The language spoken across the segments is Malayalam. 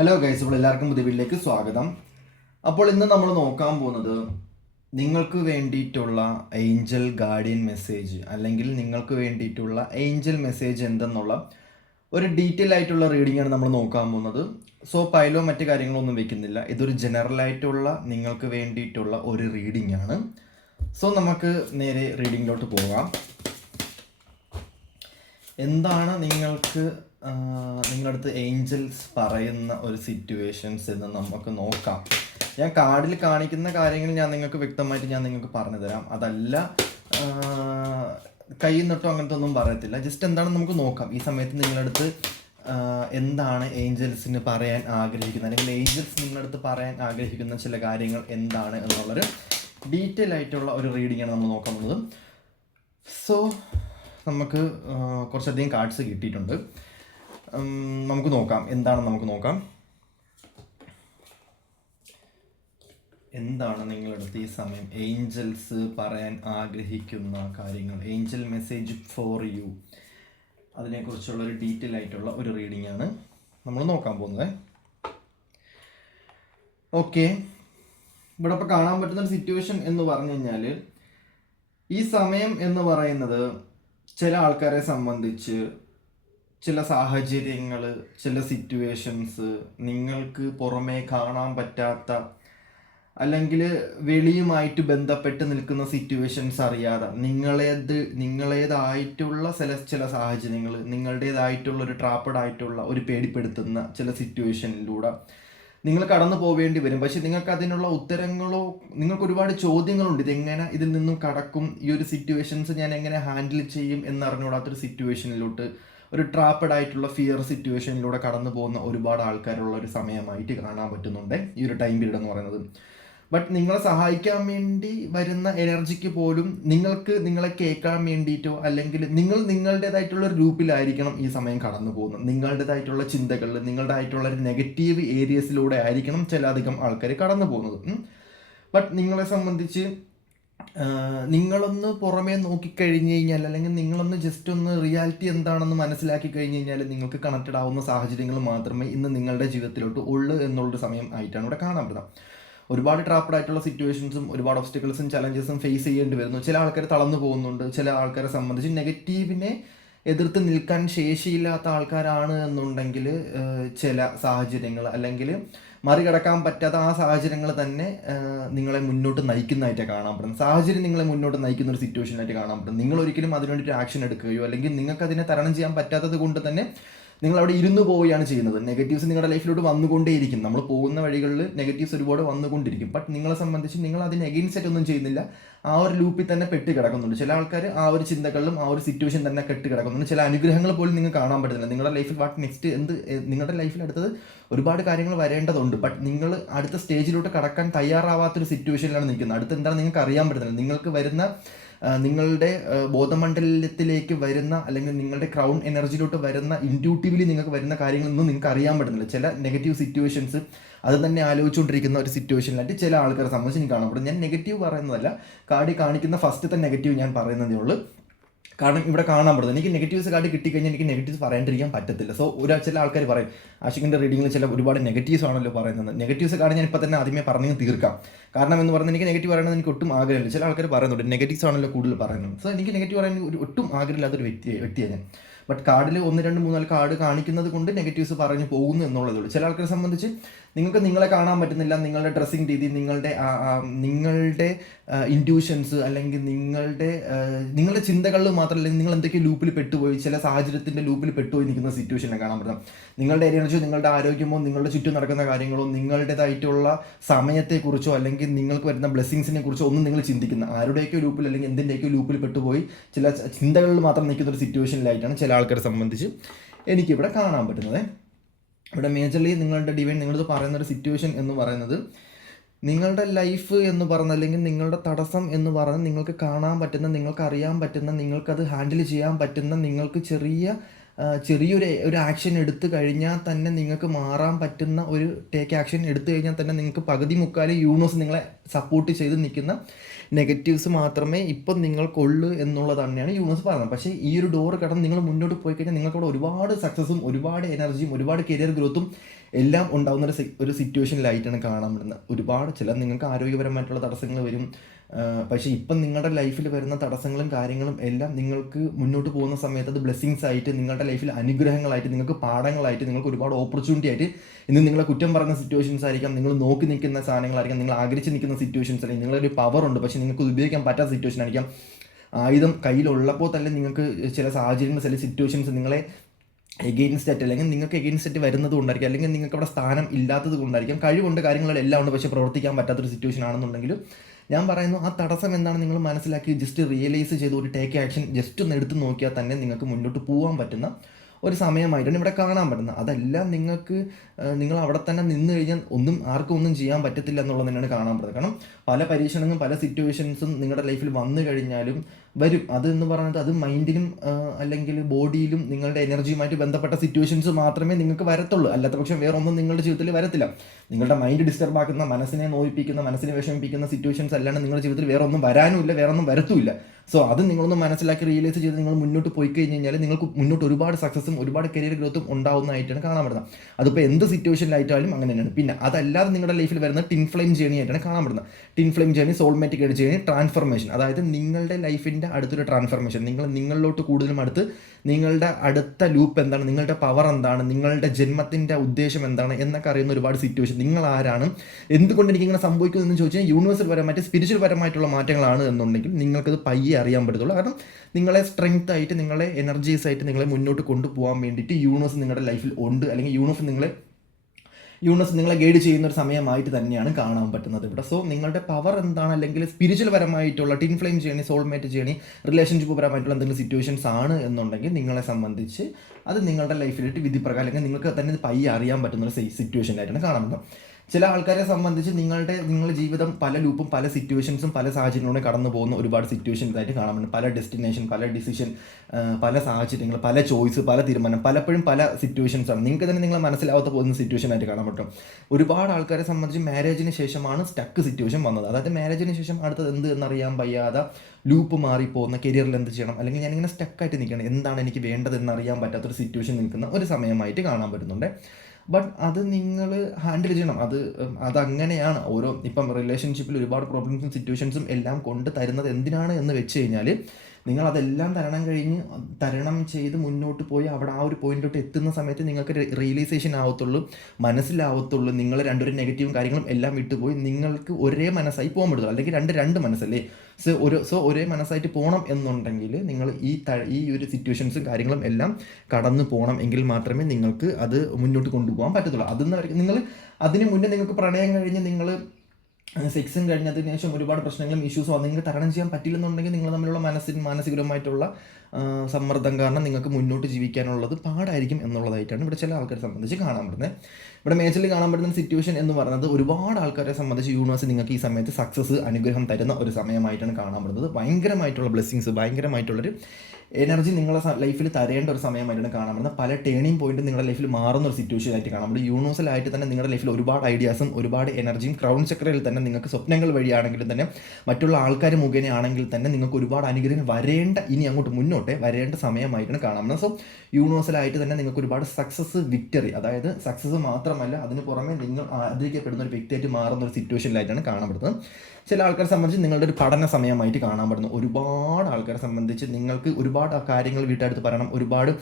ഹലോ ഗൈസ്, ഇപ്പോൾ എല്ലാവർക്കും പുതിയ വീട്ടിലേക്ക് സ്വാഗതം. അപ്പോൾ ഇന്ന് നമ്മൾ നോക്കാൻ പോകുന്നത് നിങ്ങൾക്ക് വേണ്ടിയിട്ടുള്ള ഏഞ്ചൽ ഗാർഡിയൻ മെസ്സേജ് അല്ലെങ്കിൽ നിങ്ങൾക്ക് വേണ്ടിയിട്ടുള്ള ഏഞ്ചൽ മെസ്സേജ് എന്തെന്നുള്ള ഒരു ഡീറ്റെയിൽ ആയിട്ടുള്ള റീഡിംഗ് ആണ് നമ്മൾ നോക്കാൻ പോകുന്നത്. സോ പൈലോ മറ്റു കാര്യങ്ങളോ ഒന്നും വെക്കുന്നില്ല. ഇതൊരു ജനറൽ ആയിട്ടുള്ള നിങ്ങൾക്ക് വേണ്ടിയിട്ടുള്ള ഒരു റീഡിംഗ് ആണ്. സോ നമുക്ക് നേരെ റീഡിങ്ങിലോട്ട് പോകാം. എന്താണ് നിങ്ങളുടെ അടുത്ത് ഏഞ്ചൽസ് പറയുന്ന ഒരു സിറ്റുവേഷൻസ് എന്ന് നമുക്ക് നോക്കാം. ഞാൻ കാർഡിൽ കാണിക്കുന്ന കാര്യങ്ങൾ ഞാൻ നിങ്ങൾക്ക് പറഞ്ഞു തരാം. അതല്ല കയ്യിൽ നിന്നിട്ടോ അങ്ങനത്തെ ഒന്നും പറയത്തില്ല. ജസ്റ്റ് എന്താണെന്ന് നമുക്ക് നോക്കാം. ഈ സമയത്ത് നിങ്ങളടുത്ത് എന്താണ് ഏഞ്ചൽസിന് പറയാൻ ആഗ്രഹിക്കുന്നത്, അല്ലെങ്കിൽ ഏഞ്ചൽസ് നിങ്ങളടുത്ത് പറയാൻ ആഗ്രഹിക്കുന്ന ചില കാര്യങ്ങൾ എന്താണ് എന്നുള്ളൊരു ഡീറ്റെയിൽ ആയിട്ടുള്ള ഒരു റീഡിംഗ് ആണ് നമ്മൾ നോക്കാൻ പോകുന്നത്. സോ നമുക്ക് കുറച്ചധികം കാർഡ്സ് കിട്ടിയിട്ടുണ്ട്. നമുക്ക് നോക്കാം എന്താണ് നിങ്ങളടുത്ത് ഈ സമയം ഏഞ്ചൽസ് പറയാൻ ആഗ്രഹിക്കുന്ന കാര്യങ്ങൾ. ഏഞ്ചൽ മെസ്സേജ് ഫോർ യു, അതിനെക്കുറിച്ചുള്ള ഒരു ഡീറ്റെയിൽ ആയിട്ടുള്ള ഒരു റീഡിംഗ് ആണ് നമ്മൾ നോക്കാൻ പോകുന്നത്. ഓക്കെ, ഇവിടെ ഇപ്പോൾ കാണാൻ പറ്റുന്ന സിറ്റുവേഷൻ എന്ന് പറഞ്ഞു കഴിഞ്ഞാൽ, ഈ സമയം എന്ന് പറയുന്നത് ചില ആൾക്കാരെ സംബന്ധിച്ച് ചില സാഹചര്യങ്ങൾ, ചില സിറ്റുവേഷൻസ്, നിങ്ങൾക്ക് പുറമേ കാണാൻ പറ്റാത്ത അല്ലെങ്കിൽ വെളിയുമായിട്ട് ബന്ധപ്പെട്ട് നിൽക്കുന്ന സിറ്റുവേഷൻസ് അറിയാതെ നിങ്ങളേതായിട്ടുള്ള ചില സാഹചര്യങ്ങൾ, നിങ്ങളുടേതായിട്ടുള്ള ഒരു ട്രാപ്പഡ് ആയിട്ടുള്ള ഒരു പേടിപ്പെടുത്തുന്ന ചില സിറ്റുവേഷനിലൂടെ നിങ്ങൾ കടന്നു പോവേണ്ടി വരും. പക്ഷെ നിങ്ങൾക്ക് അതിനുള്ള ഉത്തരങ്ങളോ, നിങ്ങൾക്ക് ഒരുപാട് ചോദ്യങ്ങളുണ്ട്. ഇതിൽ നിന്നും കടക്കും, ഈ ഒരു സിറ്റുവേഷൻസ് ഞാൻ എങ്ങനെ ഹാൻഡിൽ ചെയ്യും എന്നറിഞ്ഞൂടാത്തൊരു സിറ്റുവേഷനിലോട്ട്, ഒരു ട്രാപ്പഡ് ആയിട്ടുള്ള ഫിയർ സിറ്റുവേഷനിലൂടെ കടന്നു പോകുന്ന ഒരുപാട് ആൾക്കാരുള്ള ഒരു സമയമായിട്ട് കാണാൻ പറ്റുന്നുണ്ട് ഈ ഒരു ടൈം പീരീഡ് എന്ന് പറയുന്നത്. ബട്ട് നിങ്ങളെ സഹായിക്കാൻ വേണ്ടി വരുന്ന എനർജിക്ക് പോലും നിങ്ങളെ കേൾക്കാൻ വേണ്ടിയിട്ടോ, അല്ലെങ്കിൽ നിങ്ങളുടേതായിട്ടുള്ള ഒരു ഗ്രൂപ്പിലായിരിക്കണം ഈ സമയം കടന്നു പോകുന്നത്. നിങ്ങളുടേതായിട്ടുള്ള ചിന്തകളിൽ, നിങ്ങളുടേതായിട്ടുള്ള ഒരു നെഗറ്റീവ് ഏരിയസിലൂടെ ആയിരിക്കണം ചില അധികം ആൾക്കാർ കടന്നു പോകുന്നത്. ബട്ട് നിങ്ങളെ സംബന്ധിച്ച് നിങ്ങളൊന്ന് പുറമേ നോക്കിക്കഴിഞ്ഞ് കഴിഞ്ഞാൽ, അല്ലെങ്കിൽ നിങ്ങളൊന്ന് ജസ്റ്റ് ഒന്ന് റിയാലിറ്റി എന്താണെന്ന് മനസ്സിലാക്കി കഴിഞ്ഞ് കഴിഞ്ഞാൽ, നിങ്ങൾക്ക് കണക്റ്റഡ് ആവുന്ന സാഹചര്യങ്ങൾ മാത്രമേ ഇന്ന് നിങ്ങളുടെ ജീവിതത്തിലോട്ട് ഉള്ളൂ എന്നുള്ളൊരു സമയം ആയിട്ടാണ് ഇവിടെ കാണാൻ പറ്റുന്നത്. ഒരുപാട് ട്രാപ്പഡ് ആയിട്ടുള്ള സിറ്റുവേഷൻസും ഒരുപാട് ഒബ്സ്റ്റക്കിൾസും ചലഞ്ചസും ഫേസ് ചെയ്യേണ്ടി വരുന്നു. ചില ആൾക്കാർ തളർന്നു പോകുന്നുണ്ട്. ചില ആൾക്കാരെ സംബന്ധിച്ച് നെഗറ്റീവിനെ എതിർത്ത് നിൽക്കാൻ ശേഷിയില്ലാത്ത ആൾക്കാരാണ് എന്നുണ്ടെങ്കിൽ ചില സാഹചര്യങ്ങൾ, അല്ലെങ്കിൽ മറികടക്കാൻ പറ്റാത്ത ആ സാഹചര്യങ്ങൾ തന്നെ നിങ്ങളെ മുന്നോട്ട് നയിക്കുന്നതായിട്ട് കാണാൻ പറ്റും. സാഹചര്യം നിങ്ങളെ മുന്നോട്ട് നയിക്കുന്ന ഒരു സിറ്റുവേഷനായിട്ട് കാണാൻ പറ്റും. നിങ്ങൾ ഒരിക്കലും അതിനുവേണ്ടി ആക്ഷൻ എടുക്കുകയോ, അല്ലെങ്കിൽ നിങ്ങൾക്ക് അതിനെ തരണം ചെയ്യാൻ പറ്റാത്തത് കൊണ്ട് തന്നെ നിങ്ങൾ അവിടെ ഇരുന്ന് പോവുകയാണ് ചെയ്യുന്നത്. നെഗറ്റീവ്സ് നിങ്ങളുടെ ലൈഫിലോട്ട് വന്നുകൊണ്ടേയിരിക്കും. നമ്മൾ പോകുന്ന വഴികളിൽ നെഗറ്റീവ്സ് ഒരുപാട് വന്നുകൊണ്ടിരിക്കും. ബട്ട് നിങ്ങളെ സംബന്ധിച്ച് നിങ്ങൾ അതിന് എഗെയിൻസ്റ്റ് ഒന്നും ചെയ്യുന്നില്ല. ആ ഒരു ലൂപ്പിൽ തന്നെ പെട്ട് കിടക്കുന്നുണ്ട്. ചില ആൾക്കാർ ആ ഒരു ചിന്തകളിലും ആ ഒരു സിറ്റുവേഷൻ തന്നെ കെട്ട് കിടക്കുന്നുണ്ട്. ചില അനുഗ്രഹങ്ങൾ പോലും നിങ്ങൾക്ക് കാണാൻ പറ്റുന്നില്ല. നിങ്ങളുടെ ലൈഫിൽ നെക്സ്റ്റ് നിങ്ങളുടെ ലൈഫിൽ അടുത്തത് ഒരുപാട് കാര്യങ്ങൾ വരേണ്ടതുണ്ട്. ബട്ട് നിങ്ങൾ അടുത്ത സ്റ്റേജിലോട്ട് കടക്കാൻ തയ്യാറാവാത്തൊരു സിറ്റുവേഷനിലാണ് നിൽക്കുന്നത്. അടുത്ത് എന്താണ് നിങ്ങൾക്ക് അറിയാൻ പറ്റുന്നില്ല. നിങ്ങൾക്ക് വരുന്ന നിങ്ങളുടെ ബോധമണ്ഡലത്തിലേക്ക് വരുന്ന, അല്ലെങ്കിൽ നിങ്ങളുടെ ക്രൗൺ എനർജിയിലോട്ട് വരുന്ന, ഇൻറ്റ്യൂട്ടീവ്ലി നിങ്ങൾക്ക് വരുന്ന കാര്യങ്ങളൊന്നും നിങ്ങൾക്ക് അറിയാൻ പറ്റുന്നില്ല. ചില നെഗറ്റീവ് സിറ്റുവേഷൻസ് അത് തന്നെ ആലോചിച്ചുകൊണ്ടിരിക്കുന്ന ഒരു സിറ്റുവേഷനിലായിട്ട് ചില ആൾക്കാരെ സംബന്ധിച്ച് എനിക്ക് കാണപ്പെടും. ഞാൻ നെഗറ്റീവ് പറയുന്നതല്ല, കാർഡിൽ കാണിക്കുന്ന ഫസ്റ്റത്തെ നെഗറ്റീവ് ഞാൻ പറയുന്നതേ ഉള്ളൂ. കാരണം ഇവിടെ കാണാൻ പറ്റുന്നത്, എനിക്ക് നെഗറ്റീവ്സ് കാർഡ് കിട്ടിക്കഴിഞ്ഞാൽ എനിക്ക് നെഗറ്റീവ്സ് പറയാണ്ടിരിക്കാൻ പറ്റത്തില്ല. സോ ചില ആൾക്കാർ പറയും, ആഷിഖിൻ്റെ റീഡിങ്ങിൽ ചില ഒരുപാട് നെഗറ്റീവ്സ് ആണല്ലോ പറയുന്നത്. നെഗറ്റീവ്സ് കാർഡ് ഞാൻ ഇപ്പോൾ തന്നെ ആദ്യമേ പറഞ്ഞു തീർക്കാം. കാരണം എന്ന് പറയുന്നത്, എനിക്ക് നെഗറ്റീവ് പറയുന്നത് എനിക്ക് ഒട്ടും ആഗ്രഹമില്ല. ചില ആൾക്കാർ പറയുന്നുണ്ട് നെഗറ്റീവ്സ് ആണല്ലോ കൂടുതൽ പറയുന്നത്. സോ എനിക്ക് നെഗറ്റീവ് പറയാൻ ഒട്ടും ആഗ്രഹമില്ലാത്തൊരു വ്യക്തിയാണ് ഞാൻ. ബട്ട് കാർഡിൽ 1, 2, 3, 4 കാർഡ് കാണിക്കുന്നത് കൊണ്ട് നെഗറ്റീവ്സ് പറഞ്ഞു പോകുന്നു എന്നുള്ളതേ ഉള്ളൂ. ചില ആൾക്കാരെ സംബന്ധിച്ച് നിങ്ങൾക്ക് നിങ്ങളെ കാണാൻ പറ്റുന്നില്ല. നിങ്ങളുടെ ഡ്രസ്സിങ് രീതി, നിങ്ങളുടെ ഇൻറ്റ്യൂഷൻസ്, അല്ലെങ്കിൽ നിങ്ങളുടെ ചിന്തകളിൽ മാത്രമല്ല, നിങ്ങൾ എന്തൊക്കെയോ ലൂപ്പിൽ പെട്ടുപോയി, ചില സാഹചര്യത്തിൻ്റെ ലൂപ്പിൽ പെട്ടുപോയി നിൽക്കുന്ന സിറ്റുവേഷനെ കാണാൻ പറ്റും. നിങ്ങളുടെ എനർജിയോ, നിങ്ങളുടെ ആരോഗ്യമോ, നിങ്ങളുടെ ചുറ്റും നടക്കുന്ന കാര്യങ്ങളോ, നിങ്ങളുടേതായിട്ടുള്ള സമയത്തെക്കുറിച്ചോ, അല്ലെങ്കിൽ നിങ്ങൾക്ക് വരുന്ന ബ്ലെസ്സിങ്സിനെ കുറിച്ചോ ഒന്നും നിങ്ങൾ ചിന്തിക്കുന്ന, ആരുടെയൊക്കെ ലൂപ്പിൽ അല്ലെങ്കിൽ എന്തിൻ്റെയൊക്കെ ലൂപ്പിൽ പെട്ടുപോയി ചില ചിന്തകളിൽ മാത്രം നിൽക്കുന്ന ഒരു സിറ്റുവേഷനിലായിട്ടാണ് ചില ആൾക്കാരെ സംബന്ധിച്ച് എനിക്കിവിടെ കാണാൻ പറ്റുന്നത്. ഇവിടെ മേജർലി നിങ്ങളുടെ ഡിവൈൻ നിങ്ങളത് പറയുന്ന ഒരു സിറ്റുവേഷൻ എന്ന് പറയുന്നത്, നിങ്ങളുടെ ലൈഫ് എന്ന് പറഞ്ഞ, അല്ലെങ്കിൽ നിങ്ങളുടെ തടസ്സം എന്ന് പറഞ്ഞ് നിങ്ങൾക്ക് കാണാൻ പറ്റുന്ന, നിങ്ങൾക്ക് അറിയാൻ പറ്റുന്ന, നിങ്ങൾക്കത് ഹാൻഡിൽ ചെയ്യാൻ പറ്റുന്ന, നിങ്ങൾക്ക് ചെറിയ ചെറിയൊരു ആക്ഷൻ എടുത്തു കഴിഞ്ഞാൽ തന്നെ നിങ്ങൾക്ക് മാറാൻ പറ്റുന്ന ഒരു ടേക്ക് ആക്ഷൻ എടുത്തു കഴിഞ്ഞാൽ തന്നെ നിങ്ങൾക്ക് പകുതി മുക്കാലും യൂണിവേഴ്സ് നിങ്ങളെ സപ്പോർട്ട് ചെയ്ത് നിൽക്കുന്ന നെഗറ്റീവ്സ് മാത്രമേ ഇപ്പം നിങ്ങൾക്കുള്ളൂ എന്നുള്ളത് തന്നെയാണ് യൂണിവേഴ്സ് പറയുന്നത്. പക്ഷേ ഈ ഒരു ഡോർ കടന്ന് നിങ്ങൾ മുന്നോട്ട് പോയി കഴിഞ്ഞാൽ നിങ്ങൾക്കവിടെ ഒരുപാട് സക്സസ്സും ഒരുപാട് എനർജിയും ഒരുപാട് കരിയർ ഗ്രോത്തും എല്ലാം ഉണ്ടാകുന്ന ഒരു സിറ്റുവേഷനിലായിട്ടാണ് കാണാൻ പറ്റുന്നത്. ഒരുപാട് നിങ്ങൾക്ക് ആരോഗ്യപരമായിട്ടുള്ള തടസ്സങ്ങൾ വരും. പക്ഷേ ഇപ്പം നിങ്ങളുടെ ലൈഫിൽ വരുന്ന തടസ്സങ്ങളും കാര്യങ്ങളും എല്ലാം നിങ്ങൾക്ക് മുന്നോട്ട് പോകുന്ന സമയത്ത് അത് ബ്ലെസ്സിങ്സ് ആയിട്ട് നിങ്ങളുടെ ലൈഫിൽ അനുഗ്രഹങ്ങളായിട്ട് നിങ്ങൾക്ക് പാഠങ്ങളായിട്ട് നിങ്ങൾക്ക് ഒരുപാട് ഓപ്പർച്യൂണിറ്റി ആയിട്ട് ഇന്ന് നിങ്ങളെ കുറ്റം പറയുന്ന സിറ്റുവേഷൻസ് ആയിരിക്കാം, നിങ്ങൾ നോക്കി നിൽക്കുന്ന സാധനങ്ങളായിരിക്കാം, നിങ്ങൾ ആഗ്രഹിച്ച് നിൽക്കുന്ന സിറ്റുവേഷൻസ് ആയിരിക്കും, നിങ്ങളൊരു പവർ ഉണ്ട് പക്ഷേ നിങ്ങൾക്ക് ഉപയോഗിക്കാൻ പറ്റാത്ത സിറ്റുവേഷൻ ആയിരിക്കാം. ആയുധം കയ്യിലുള്ളപ്പോൾ തന്നെ നിങ്ങൾക്ക് ചില സാഹചര്യങ്ങൾ ചില സിറ്റുവേഷൻസ് നിങ്ങളെ എഗെയിൻസ്റ്റ് ആയിട്ട് അല്ലെങ്കിൽ നിങ്ങൾക്ക് എഗെയിൻസ്റ്റ് ആയിട്ട് വരുന്നത് കൊണ്ടായിരിക്കും, അല്ലെങ്കിൽ നിങ്ങൾക്ക് അവിടെ സ്ഥാനം ഇല്ലാത്തത് കൊണ്ടായിരിക്കും. കഴിവുണ്ട്, കാര്യങ്ങളെല്ലാം ഉണ്ട്, പക്ഷേ പ്രവർത്തിക്കാൻ പറ്റാത്തൊരു സിറ്റുവേഷൻ ആണെന്നുണ്ടെങ്കിലും ഞാൻ പറയുന്നു ആ തടസ്സം എന്താണ് നിങ്ങൾ മനസ്സിലാക്കി ജസ്റ്റ് റിയലൈസ് ചെയ്ത് ഒരു ടേക്ക് ആക്ഷൻ ജസ്റ്റ് ഒന്ന് എടുത്ത് നോക്കിയാൽ തന്നെ നിങ്ങൾക്ക് മുന്നോട്ട് പോകാൻ പറ്റുന്ന ഒരു സമയമായിട്ടാണ് ഇവിടെ കാണാൻ പറ്റുന്നത്. അതെല്ലാം നിങ്ങൾ അവിടെ തന്നെ നിന്ന് കഴിഞ്ഞാൽ ആർക്കും ഒന്നും ചെയ്യാൻ പറ്റത്തില്ല എന്നുള്ളത് തന്നെയാണ് കാണാൻ പറ്റുന്നത്. കാരണം പല പരീക്ഷണങ്ങളും പല സിറ്റുവേഷൻസും നിങ്ങളുടെ ലൈഫിൽ വന്നു കഴിഞ്ഞാലും വരും. അതെന്ന് പറയുന്നത് അത് മൈൻഡിലും അല്ലെങ്കിൽ ബോഡിയിലും നിങ്ങളുടെ എനർജിയുമായിട്ട് ബന്ധപ്പെട്ട സിറ്റുവേഷൻസ് മാത്രമേ നിങ്ങൾക്ക് വരത്തുള്ളൂ. അല്ലാത്ത പക്ഷം വേറെ ഒന്നും നിങ്ങളുടെ ജീവിതത്തിൽ വരത്തില്ല. നിങ്ങളുടെ മൈൻഡ് ഡിസ്റ്റർബ് ആക്കുന്ന, മനസ്സിനെ നോയിപ്പിക്കുന്ന, മനസ്സിനെ വിഷമിപ്പിക്കുന്ന സിറ്റുവേഷൻസ് അല്ലാണ്ട് നിങ്ങളുടെ ജീവിതത്തിൽ വേറെ ഒന്നും വരാനുമില്ല, വേറെ ഒന്നും വരത്തുമില്ല. സോ അത് നിങ്ങളൊന്ന് മനസ്സിലാക്കി റിയലൈസ് ചെയ്ത് നിങ്ങൾ മുന്നോട്ട് പോയി കഴിഞ്ഞ് കഴിഞ്ഞാൽ നിങ്ങൾക്ക് മുന്നോട്ട് ഒരുപാട് സക്സസ്സും ഒരുപാട് കരിയർ ഗ്രോത്തും ഉണ്ടാവുന്നതായിട്ടാണ് കാണാൻ പറ്റുന്നത്. അതിപ്പോൾ എന്ത് സിറ്റുവേഷനിലായിട്ടാലും അങ്ങനെ തന്നെയാണ്. പിന്നെ അതല്ലാതെ നിങ്ങളുടെ ലൈഫിൽ വരുന്ന ടിൻ ഫ്ലെയിം ജേണി ആയിട്ടാണ് കാണാൻ പറ്റുന്നത്. Twin flame journey, soulmatic journey, transformation. അതായത് നിങ്ങളുടെ ലൈഫിൻ്റെ അടുത്തൊരു ട്രാൻസ്ഫർമേഷൻ, നിങ്ങളിലോട്ട് കൂടുതലും അടുത്ത് നിങ്ങളുടെ അടുത്ത ലൂപ്പ് എന്താണ്, നിങ്ങളുടെ പവർ എന്താണ്, നിങ്ങളുടെ ജന്മത്തിൻ്റെ ഉദ്ദേശം എന്താണ് എന്നൊക്കെ അറിയുന്ന ഒരുപാട് സിറ്റുവേഷൻ, നിങ്ങൾ ആരാണ്, എന്തുകൊണ്ട് എനിക്കിങ്ങനെ സംഭവിക്കുന്നു എന്ന് ചോദിച്ചാൽ യൂണിവേഴ്സൽ പരമായിട്ട് സ്പിരിച്വൽ പരമായിട്ടുള്ള മാറ്റങ്ങളാണ് എന്നുണ്ടെങ്കിൽ നിങ്ങൾക്കത് പയ്യെ അറിയാൻ പറ്റത്തുള്ളൂ. കാരണം നിങ്ങളെ സ്ട്രെങ്ത് ആയിട്ട് നിങ്ങളെ എനർജീസ് ആയിട്ട് നിങ്ങളെ മുന്നോട്ട് കൊണ്ടുപോകാൻ വേണ്ടിയിട്ട് യൂണിവേഴ്സ് നിങ്ങളുടെ ലൈഫിൽ ഉണ്ട്, അല്ലെങ്കിൽ യൂണിവേഴ്സ് നിങ്ങളെ ഗൈഡ് ചെയ്യുന്ന ഒരു സമയമായിട്ട് തന്നെയാണ് കാണാൻ പറ്റുന്നത് ഇവിടെ. സോ നിങ്ങളുടെ പവർ എന്താണ്, അല്ലെങ്കിൽ സ്പിരിച്വൽ പരമായിട്ടുള്ള tin flame journey, soulmate journey, relationship പരമായിട്ടുള്ള എന്തെങ്കിലും സിറ്റുവേഷൻസ് ആണ് എന്നുണ്ടെങ്കിൽ നിങ്ങളെ സംബന്ധിച്ച് അത് നിങ്ങളുടെ ലൈഫിലിട്ട് വിധിപ്രകാരം അല്ലെങ്കിൽ നിങ്ങൾക്ക് തന്നെ പയ്യെ അറിയാൻ പറ്റുന്ന ഒരു സിറ്റുവേഷനായിട്ടാണ് കാണാൻ പറ്റുന്നത്. ചില ആൾക്കാരെ സംബന്ധിച്ച് നിങ്ങളുടെ ജീവിതം പല ലൂപ്പും പല സിറ്റുവേഷൻസും പല സാഹചര്യങ്ങളിലൂടെ കടന്നു പോകുന്ന ഒരുപാട് സിറ്റുവേഷൻസ് ആയിട്ട് കാണാൻ പറ്റും. പല ഡെസ്റ്റിനേഷൻ, പല ഡിസിഷൻ, പല സാഹചര്യങ്ങൾ, പല ചോയ്സ്, പല തീരുമാനം, പലപ്പോഴും പല സിറ്റുവേഷൻസാണ് നിങ്ങൾക്ക് തന്നെ നിങ്ങളെ മനസ്സിലാവാത്ത പോകുന്ന സിറ്റുവേഷൻ ആയിട്ട് കാണാൻ പറ്റും. ഒരുപാട് ആൾക്കാരെ സംബന്ധിച്ച് മാരേജിന് ശേഷമാണ് സ്റ്റക്ക് സിറ്റുവേഷൻ വന്നത്. അതായത് മാരേജിന് ശേഷം അടുത്തത് എന്ത് എന്നറിയാൻ വയ്യാതെ ലൂപ്പ് മാറിപ്പോകുന്ന, കരിയറിൽ എന്ത് ചെയ്യണം, അല്ലെങ്കിൽ ഞാനിങ്ങനെ സ്റ്റക്കായിട്ട് നിൽക്കണം, എന്താണ് എനിക്ക് വേണ്ടതെന്ന് അറിയാൻ പറ്റാത്തൊരു സിറ്റുവേഷൻ നിൽക്കുന്ന ഒരു സമയമായിട്ട് കാണാൻ പറ്റുന്നുണ്ട്. ബട്ട് അത് നിങ്ങൾ ഹാൻഡിൽ ചെയ്യണം. അതങ്ങനെയാണ്. ഇപ്പം റിലേഷൻഷിപ്പിൽ ഒരുപാട് പ്രോബ്ലംസും സിറ്റുവേഷൻസും എല്ലാം കൊണ്ട് തരുന്നത് എന്തിനാണ് എന്ന് വെച്ച് കഴിഞ്ഞാൽ നിങ്ങളതെല്ലാം തരണം ചെയ്ത് മുന്നോട്ട് പോയി അവിടെ ആ ഒരു പോയിന്റിലോട്ട് എത്തുന്ന സമയത്ത് നിങ്ങൾക്ക് റിയലൈസേഷൻ ആവത്തുള്ളൂ, മനസ്സിലാവത്തുള്ളൂ. നിങ്ങൾ രണ്ടൊരു നെഗറ്റീവും കാര്യങ്ങളും എല്ലാം വിട്ടുപോയി നിങ്ങൾക്ക് ഒരേ മനസ്സായി പോകാൻ പറ്റുള്ളൂ. അല്ലെങ്കിൽ രണ്ട് മനസ്സല്ലേ. സോ ഒരേ മനസ്സായിട്ട് പോകണം എന്നുണ്ടെങ്കിൽ നിങ്ങൾ ഈ ഒരു സിറ്റുവേഷൻസും കാര്യങ്ങളും എല്ലാം കടന്നു പോകണം എങ്കിൽ മാത്രമേ നിങ്ങൾക്ക് അത് മുന്നോട്ട് കൊണ്ടുപോകാൻ പറ്റത്തുള്ളൂ. നിങ്ങൾ അതിന് മുന്നേ നിങ്ങൾക്ക് പ്രണയം കഴിഞ്ഞ് നിങ്ങൾ സെക്സും കഴിഞ്ഞതിന് ശേഷം ഒരുപാട് പ്രശ്നങ്ങളും ഇഷ്യൂസും അത് നിങ്ങൾക്ക് തരണം ചെയ്യാൻ പറ്റില്ലെന്നുണ്ടെങ്കിൽ നിങ്ങൾ തമ്മിലുള്ള മാനസികപരമായിട്ടുള്ള സമ്മർദ്ദം കാരണം നിങ്ങൾക്ക് മുന്നോട്ട് ജീവിക്കാനുള്ളത് പാടായിരിക്കും എന്നുള്ളതായിട്ടാണ് ഇവിടെ ചില ആൾക്കാരെ സംബന്ധിച്ച് കാണാൻ പറ്റുന്നത്. ഇവിടെ മേജറിൽ കാണാൻ പറ്റുന്ന സിറ്റുവേഷൻ എന്ന് പറയുന്നത് ഒരുപാട് ആൾക്കാരെ സംബന്ധിച്ച് യൂണിവേഴ്സ് നിങ്ങൾക്ക് ഈ സമയത്ത് സക്സസ് അനുഗ്രഹം തരുന്ന ഒരു സമയമായിട്ടാണ് കാണാൻ പറ്റുന്നത്. ഭയങ്കരമായിട്ടുള്ള ബ്ലെസ്സിങ്സ്, ഭയങ്കരമായിട്ടുള്ളൊരു എനർജി നിങ്ങളെ ലൈഫിൽ തരേണ്ട ഒരു സമയമായിട്ടാണ് കാണാൻ പറ്റുന്നത്. പല ടേണിംഗ് പോയിന്റും നിങ്ങളുടെ ലൈഫിൽ മാറുന്ന ഒരു സിറ്റുവേഷൻ ആയിട്ട് കാണാൻ പറ്റും. യൂണിവേഴ്സലായിട്ട് തന്നെ നിങ്ങളുടെ ലൈഫിൽ ഒരുപാട് ഐഡിയാസും ഒരുപാട് എനർജിയും ക്രൗൺ ചക്രയിൽ തന്നെ നിങ്ങൾക്ക് സ്വപ്നങ്ങൾ വഴിയാണെങ്കിലും തന്നെ മറ്റുള്ള ആൾക്കാർ മുഖേനയാണെങ്കിൽ തന്നെ നിങ്ങൾക്ക് ഒരുപാട് അനുഗ്രഹം ഇനി അങ്ങോട്ട് മുന്നോട്ടേ വരേണ്ട സമയമായിട്ടാണ് കാണാൻ പറ്റുന്നത്. സോ യൂണിവേഴ്സലായിട്ട് തന്നെ നിങ്ങൾക്ക് ഒരുപാട് സക്സസ്, വിക്ടറി, അതായത് സക്സസ് മാത്രമല്ല അതിന് പുറമെ നിങ്ങൾ ആദരിക്കപ്പെടുന്ന ഒരു വ്യക്തിയായിട്ട് മാറുന്ന ഒരു സിറ്റുവേഷനിലായിട്ടാണ് കാണാൻ പറ്റുന്നത്. ചില ആൾക്കാരെ സംബന്ധിച്ച് നിങ്ങളുടെ ഒരു പഠന സമയമായിട്ട് കാണാൻ പറ്റുന്നു. ഒരുപാട് ആൾക്കാരെ സംബന്ധിച്ച് നിങ്ങൾക്ക് ഒരുപാട് കാര്യങ്ങൾ വീട്ടടുത്ത് പറയണം, ഒരുപാട്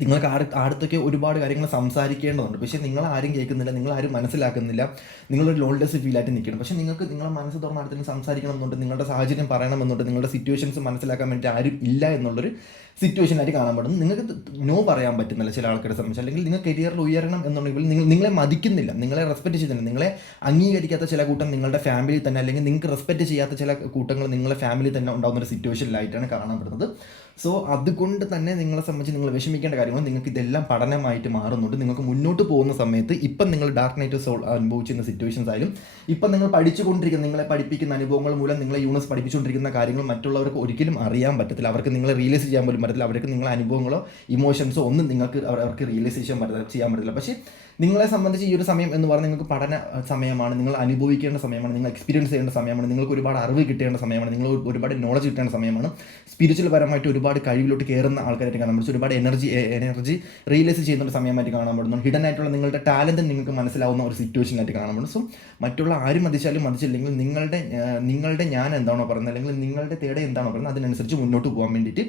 നിങ്ങൾക്ക് അടുത്തൊക്കെ ഒരുപാട് കാര്യങ്ങൾ സംസാരിക്കേണ്ടതുണ്ട്. പക്ഷേ നിങ്ങൾ ആരും കേൾക്കുന്നില്ല, നിങ്ങൾ ആരും മനസ്സിലാക്കുന്നില്ല, നിങ്ങളൊരു ലോൺലെസ് ഫീലായിട്ട് നിൽക്കണം. പക്ഷേ നിങ്ങൾക്ക് നിങ്ങളുടെ മനസ്സ് തുറന്ന് അടുത്ത് സംസാരിക്കണം എന്നുണ്ട്, നിങ്ങളുടെ സാഹചര്യം പറയണമെന്നുണ്ട്, നിങ്ങളുടെ സിറ്റുവേഷൻസ് മനസ്സിലാക്കാൻ വേണ്ടി ആരും ഇല്ല എന്നുള്ളൊരു സിറ്റുവേഷനായിട്ട് കാണാൻ പറ്റുന്നു. നിങ്ങൾക്ക് നോ പറയാൻ പറ്റുന്നില്ല ചില ആൾക്കാരെ സംബന്ധിച്ച്. അല്ലെങ്കിൽ നിങ്ങൾ കരിയറിൽ ഉയരണം എന്നുണ്ടെങ്കിൽ നിങ്ങളെ മതിക്കുന്നില്ല, നിങ്ങളെ റെസ്പെക്റ്റ് ചെയ്യുന്നില്ല, നിങ്ങളെ അംഗീകരിക്കാത്ത ചില കൂട്ടം നിങ്ങളുടെ ഫാമിലി തന്നെ, അല്ലെങ്കിൽ നിങ്ങൾക്ക് റെസ്പെക്റ്റ് ചെയ്യാത്ത ചില കൂട്ടങ്ങൾ നിങ്ങളുടെ ഫാമിലി തന്നെ ഉണ്ടാകുന്ന ഒരു സിറ്റുവേഷനിലായിട്ടാണ് കാണാൻ പറ്റുന്നത്. സോ അതുകൊണ്ട് തന്നെ നിങ്ങളെ സംബന്ധിച്ച് നിങ്ങൾ വിഷമിക്കേണ്ട കാര്യങ്ങൾ നിങ്ങൾക്ക് ഇതെല്ലാം പഠനമായിട്ട് മാറുന്നുണ്ട്. നിങ്ങൾക്ക് മുന്നോട്ട് പോകുന്ന സമയത്ത് ഇപ്പം നിങ്ങൾ ഡാർക്ക് നൈറ്റ് സോൾ അനുഭവിച്ചിരുന്ന സിറ്റുവേഷൻസ് ആയാലും ഇപ്പം നിങ്ങൾ പഠിച്ചുകൊണ്ടിരിക്കുന്ന, നിങ്ങളെ പഠിപ്പിക്കുന്ന അനുഭവങ്ങൾ മൂലം നിങ്ങളെ യൂണിവേഴ്സ് പഠിപ്പിച്ചുകൊണ്ടിരിക്കുന്ന കാര്യങ്ങൾ മറ്റുള്ളവർക്ക് ഒരിക്കലും അറിയാൻ പറ്റത്തില്ല, അവർക്ക് നിങ്ങളെ റിയലൈസ് ചെയ്യാൻ പോലും പറ്റത്തില്ല, അവർക്ക് നിങ്ങളെ അനുഭവങ്ങളോ ഇമോഷൻസോ ഒന്നും നിങ്ങൾക്ക് അവർക്ക് റിയലൈസേഷൻ ചെയ്യാൻ പറ്റത്തില്ല. പക്ഷേ നിങ്ങളെ സംബന്ധിച്ച് ഈ ഒരു സമയം എന്ന് പറഞ്ഞാൽ നിങ്ങൾക്ക് പഠന സമയമാണ്, നിങ്ങൾ അനുഭവിക്കേണ്ട സമയമാണ്, നിങ്ങൾ എക്സ്പീരിയൻസ് ചെയ്യേണ്ട സമയമാണ്, നിങ്ങൾക്ക് ഒരുപാട് അറിവ് കിട്ടേണ്ട സമയമാണ്, നിങ്ങൾ ഒരുപാട് നോളജ് കിട്ടേണ്ട സമയമാണ്. സ്പിരിച്വൽ പരമായിട്ട് ഒരുപാട് കഴിവിലോട്ട് കയറുന്ന ആൾക്കാരായിട്ട് കാണാൻ പറ്റും, ഒരുപാട് എനർജി റിയലൈസ് ചെയ്യുന്ന ഒരു സമയമായിട്ട് കാണാൻ പറ്റുന്നു. ഹിഡൻ ആയിട്ടുള്ള നിങ്ങളുടെ ടാലൻറ്റ് നിങ്ങൾക്ക് മനസ്സിലാവുന്ന ഒരു സിറ്റുവേഷനായിട്ട് കാണാൻ പറ്റും. സോ മറ്റുള്ള ആരും മതിച്ചാലും മതിച്ചില്ലെങ്കിൽ നിങ്ങളുടെ ഞാൻ എന്താണോ പറയുന്നത്, അല്ലെങ്കിൽ നിങ്ങളുടെ തേട എന്താണോ പറയുന്നത്, അതിനനുസരിച്ച് മുന്നോട്ട് പോകാൻ വേണ്ടിയിട്ട്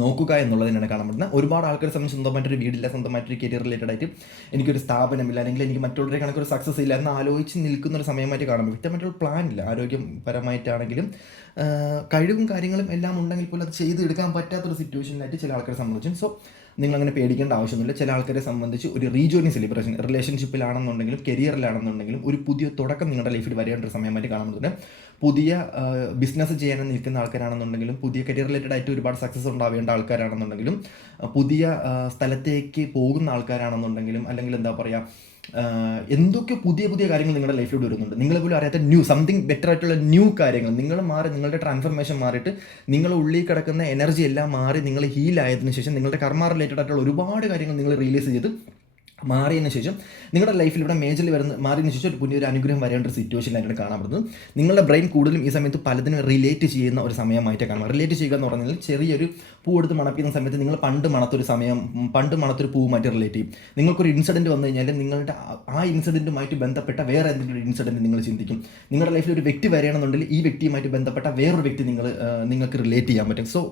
നോക്കുക എന്നുള്ളത് തന്നെയാണ് കാണാൻ പറ്റുന്നത്. ഒരുപാട് ആൾക്കാരെ സംബന്ധിച്ച് സ്വന്തമായിട്ടൊരു വീടില്ല, സ്വന്തമായിട്ടൊരു കരിയർ റിലേറ്റഡ് ആയിട്ട് എനിക്കൊരു സ്ഥാപനമില്ല, അല്ലെങ്കിൽ എനിക്ക് മറ്റുള്ളവരെ കണക്കൊരു സക്സസ് ഇല്ല എന്ന് ആലോചിച്ച് നിൽക്കുന്ന ഒരു സമയമായിട്ട് കാണാൻ പറ്റും. വ്യക്തമായിട്ടുള്ള പ്ലാൻ ഇല്ല, ആരോഗ്യപരമായിട്ടാണെങ്കിലും കഴിവും കാര്യങ്ങളും എല്ലാം ഉണ്ടെങ്കിൽ പോലും അത് ചെയ്തെടുക്കാൻ പറ്റാത്തൊരു സിറ്റുവേഷനിലായിട്ട് ചില ആൾക്കാരെ സംബന്ധിച്ചും. സോ നിങ്ങളങ്ങനെ പേടിക്കേണ്ട ആവശ്യമൊന്നുമില്ല. ചില ആൾക്കാരെ സംബന്ധിച്ച് ഒരു റീജോയിനിങ് സെലിബ്രേഷൻ, റിലേഷൻഷിപ്പിലാണെന്നുണ്ടെങ്കിലും കരിയറിലാണെന്നുണ്ടെങ്കിലും ഒരു പുതിയ തുടക്കം നിങ്ങളുടെ ലൈഫിൽ വരേണ്ട ഒരു സമയമായിട്ട് കാണാൻ പറ്റുന്നത്. പുതിയ ബിസിനസ് ചെയ്യാൻ നിൽക്കുന്ന ആൾക്കാരാണെന്നുണ്ടെങ്കിലും, പുതിയ കരിയർ റിലേറ്റഡ് ആയിട്ട് ഒരുപാട് സക്സസ് ഉണ്ടാവേണ്ട ആൾക്കാരാണെന്നുണ്ടെങ്കിലും, പുതിയ സ്ഥലത്തേക്ക് പോകുന്ന ആൾക്കാരാണെന്നുണ്ടെങ്കിലും, അല്ലെങ്കിൽ എന്താ പറയുക, എന്തൊക്കെ പുതിയ പുതിയ കാര്യങ്ങൾ നിങ്ങളുടെ ലൈഫിലൂടെ വരുന്നുണ്ട്, നിങ്ങൾ പോലും അറിയാത്ത സംതിങ് ബെറ്റർ ആയിട്ടുള്ള കാര്യങ്ങൾ നിങ്ങൾ നിങ്ങളുടെ ട്രാൻസ്ഫർമേഷൻ മാറിയിട്ട് നിങ്ങളുടെ ഉള്ളിൽ കിടക്കുന്ന എനർജി എല്ലാം മാറി നിങ്ങൾ ഹീലായതിനു ശേഷം നിങ്ങളുടെ കർമ്മ റിലേറ്റഡ് ആയിട്ടുള്ള ഒരുപാട് കാര്യങ്ങൾ നിങ്ങൾ റിയലൈസ് ചെയ്ത് മാറിയതിനു ശേഷം നിങ്ങളുടെ ലൈഫിൽ ഇവിടെ മേജറിൽ മാറിയതിനു ശേഷം ഒരു പുതിയൊരു അനുഗ്രഹം വരേണ്ട ഒരു സിറ്റുവേഷനിലായിട്ട് കാണാൻ പറ്റുന്നത്. നിങ്ങളുടെ ബ്രെയിൻ കൂടുതലും ഈ സമയത്ത് പലതിനും റിലേറ്റ് ചെയ്യുന്ന ഒരു സമയമായിട്ട് കാണാം. റിലേറ്റ് ചെയ്യുക എന്ന് പറഞ്ഞാൽ ചെറിയൊരു പൂ എടുത്ത് മണപ്പിക്കുന്ന സമയത്ത് നിങ്ങൾ പണ്ട് മണത്തൊരു പൂവുമായിട്ട് റിലേറ്റ് ചെയ്യും. നിങ്ങൾക്കൊരു ഇൻസിഡൻറ്റ് വന്നു കഴിഞ്ഞാൽ നിങ്ങളുടെ ആ ഇൻസിഡൻറ്റുമായിട്ട് ബന്ധപ്പെട്ട വേറെ എന്തെങ്കിലും ഒരു ഇൻസിഡൻറ്റ് നിങ്ങൾ ചിന്തിക്കും. നിങ്ങളുടെ ലൈഫിൽ ഒരു വ്യക്തി വരികയാണെന്നുണ്ടെങ്കിൽ ഈ വ്യക്തിയുമായിട്ട് ബന്ധപ്പെട്ട വേറൊരു വ്യക്തി നിങ്ങൾക്ക് റിലേറ്റ് ചെയ്യാൻ പറ്റും. സോ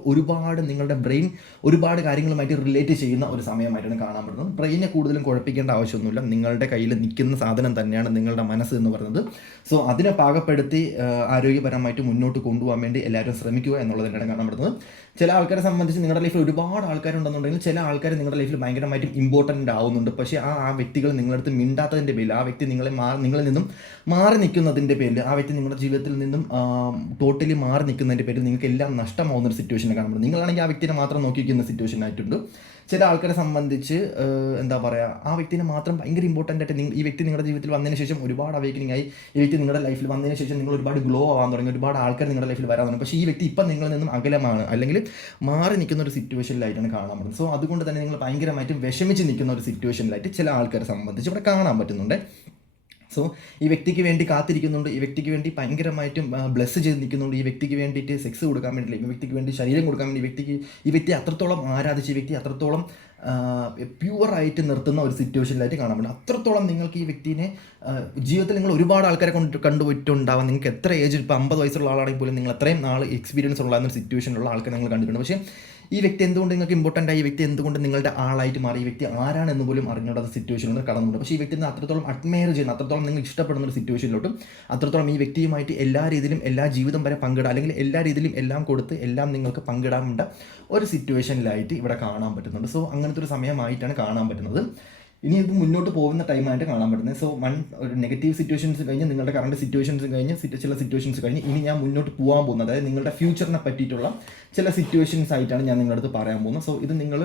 നിങ്ങളുടെ ബ്രെയിൻ ഒരുപാട് കാര്യങ്ങളുമായിട്ട് റിലേറ്റ് ചെയ്യുന്ന ഒരു സമയമായിട്ടാണ് കാണാൻ പറ്റുന്നത്. ബ്രെയിനെ കൂടുതലും കുഴപ്പിക്കേണ്ട ആവശ്യമൊന്നുമില്ല. നിങ്ങളുടെ കയ്യിൽ നിൽക്കുന്ന സാധനം തന്നെയാണ് നിങ്ങളുടെ മനസ്സ് എന്ന് പറയുന്നത്. സോ അതിനെ പാകപ്പെടുത്തി ആരോഗ്യപരമായിട്ട് മുന്നോട്ട് കൊണ്ടുപോകാൻ വേണ്ടി എല്ലാവരും ശ്രമിക്കുക എന്നുള്ളത് തന്നെയാണ് കാണാൻ പറ്റുന്നത്. ചില ആൾക്കാരെ സംബന്ധിച്ച് നിങ്ങളുടെ ലൈഫിൽ ഒരുപാട് ആൾക്കാരുണ്ടെന്നുണ്ടെങ്കിൽ ചില ആൾക്കാർ നിങ്ങളുടെ ലൈഫിൽ ഭയങ്കരമായിട്ടും ഇമ്പോർട്ടൻ്റ് ആവുന്നുണ്ട്. പക്ഷേ ആ വ്യക്തികൾ നിങ്ങളുടെ അടുത്ത് മിണ്ടാത്തതിൻ്റെ പേരിൽ, ആ വ്യക്തി നിങ്ങളിൽ നിന്നും മാറി നിൽക്കുന്നതിൻ്റെ പേരിൽ, ആ വ്യക്തി നിങ്ങളുടെ ജീവിതത്തിൽ നിന്നും ടോട്ടലി മാറി നിൽക്കുന്നതിൻ്റെ പേരിൽ നിങ്ങൾക്ക് എല്ലാം നഷ്ടമാവുന്ന ഒരു സിറ്റുവേഷനെ കാണാൻ പറ്റും. നിങ്ങളാണെങ്കിൽ ആ വ്യക്തിനെ മാത്രം നോക്കിയിരിക്കുന്ന സിറ്റുവേഷൻ ആയിട്ടുണ്ട്. ചില ആൾക്കാരെ സംബന്ധിച്ച് എന്താ പറയുക, ആ വ്യക്തിനെ മാത്രം ഭയങ്കര ഇമ്പോർട്ടൻ്റ് ആയിട്ട് ഈ വ്യക്തി നിങ്ങളുടെ ജീവിതത്തിൽ വന്നതിന് ശേഷം ഒരുപാട് അവേക്കനിങ് ആയി, ഈ വ്യക്തി നിങ്ങളുടെ ലൈഫിൽ വന്നതിന് ശേഷം നിങ്ങൾ ഒരുപാട് ഗ്ലോ ആവാൻ തുടങ്ങി, ഒരുപാട് ആൾക്കാർ നിങ്ങളുടെ ലൈഫിൽ വരാൻ തുടങ്ങി. പക്ഷേ ഈ വ്യക്തി ഇപ്പം നിങ്ങളിൽ നിന്നും അകലമാണ്, അല്ലെങ്കിൽ മാറി നിൽക്കുന്ന ഒരു സിറ്റുവേഷനിലായിട്ടാണ് കാണാൻ പറ്റുന്നത്. സോ അതുകൊണ്ട് തന്നെ നിങ്ങൾ ഭയങ്കരമായിട്ടും വിഷമിച്ച് നിൽക്കുന്ന ഒരു സിറ്റുവേഷനിലായിട്ട് ചില ആൾക്കാരെ സംബന്ധിച്ച് ഇവിടെ കാണാൻ പറ്റുന്നുണ്ട്. സോ ഈ വ്യക്തിക്ക് വേണ്ടി കാത്തിരിക്കുന്നുണ്ട്, ഈ വ്യക്തിക്ക് വേണ്ടി ഭയങ്കരമായിട്ടും ബ്ലെസ് ചെയ്ത് നിൽക്കുന്നുണ്ട്, ഈ വ്യക്തിക്ക് വേണ്ടിയിട്ട് സെക്സ് കൊടുക്കാൻ വേണ്ടിയില്ല, ഈ വ്യക്തിക്ക് വേണ്ടി ശരീരം കൊടുക്കാൻ വേണ്ടി ഈ വ്യക്തി അത്രത്തോളം ആരാധിച്ച്, ഈ വ്യക്തി അത്രത്തോളം പ്യുവറായിട്ട് നിർത്തുന്ന ഒരു സിറ്റുവേഷനിലായിട്ട് കാണാൻ പറ്റും. അത്രത്തോളം നിങ്ങൾക്ക് ഈ വ്യക്തിനെ ജീവിതത്തിൽ നിങ്ങൾ ഒരുപാട് ആൾക്കാരെ കണ്ടുപോയിട്ടുണ്ടാവാം. നിങ്ങൾക്ക് എത്ര ഏജ്, ഇപ്പോൾ 50 വയസ്സുള്ള ആളാണെങ്കിൽ പോലും നിങ്ങൾ എത്രയും നാൾ എക്സ്പീരിയൻസ് ഉള്ള ഒരു സിറ്റുവേഷനിലുള്ള ആൾക്കാരെ നിങ്ങൾ കണ്ടിട്ടുണ്ട്. പക്ഷേ ഈ വ്യക്തി എന്തുകൊണ്ട് നിങ്ങൾക്ക് ഇമ്പോർട്ടൻ്റ് ആയി, ഈ വ്യക്തി എന്തുകൊണ്ട് നിങ്ങളുടെ ആളായിട്ട് മാറി, ഈ വ്യക്തി ആരാണെന്ന് പോലും അറിഞ്ഞിടാത്ത സിറ്റുവേഷനിലൂടെ കടന്നുണ്ട്. പക്ഷേ ഈ വ്യക്തിനെ അത്രത്തോളം അഡ്മയർ ചെയ്യുന്ന, അത്രത്തോളം നിങ്ങൾ ഇഷ്ടപ്പെടുന്ന ഒരു സിറ്റുവേഷനിലോട്ടും അത്രത്തോളം ഈ വ്യക്തിയുമായിട്ട് എല്ലാ രീതിയിലും എല്ലാ ജീവിതം വരെ പങ്കിടാം, അല്ലെങ്കിൽ എല്ലാ രീതിയിലും എല്ലാം കൊടുത്ത് എല്ലാം നിങ്ങൾക്ക് പങ്കിടാനുള്ള ഒരു സിറ്റുവേഷനിലായിട്ട് ഇവിടെ കാണാൻ പറ്റുന്നുണ്ട്. സോ അങ്ങനത്തെ ഒരു സമയമായിട്ടാണ് കാണാൻ പറ്റുന്നത്. ഇനി ഇത് മുന്നോട്ട് പോകുന്ന ടൈമായിട്ട് കാണാൻ പറ്റുന്നത്. സോ ഒരു നെഗറ്റീവ് സിറ്റുവേഷൻസ് കഴിഞ്ഞ്, നിങ്ങളുടെ കറണ്ട് സിറ്റുവേഷൻസ് കഴിഞ്ഞ്, ചില സിറ്റുവേഷൻസ് കഴിഞ്ഞ് ഇനി ഞാൻ മുന്നോട്ട് പോകാൻ പോകുന്നത്, അതായത് നിങ്ങളുടെ ഫ്യൂച്ചറിനെ പറ്റിയിട്ടുള്ള ചില സിറ്റുവേഷൻസ് ആയിട്ടാണ് ഞാൻ നിങ്ങളുടെ അടുത്ത് പറയാൻ പോകുന്നത്. സോ ഇത് നിങ്ങൾ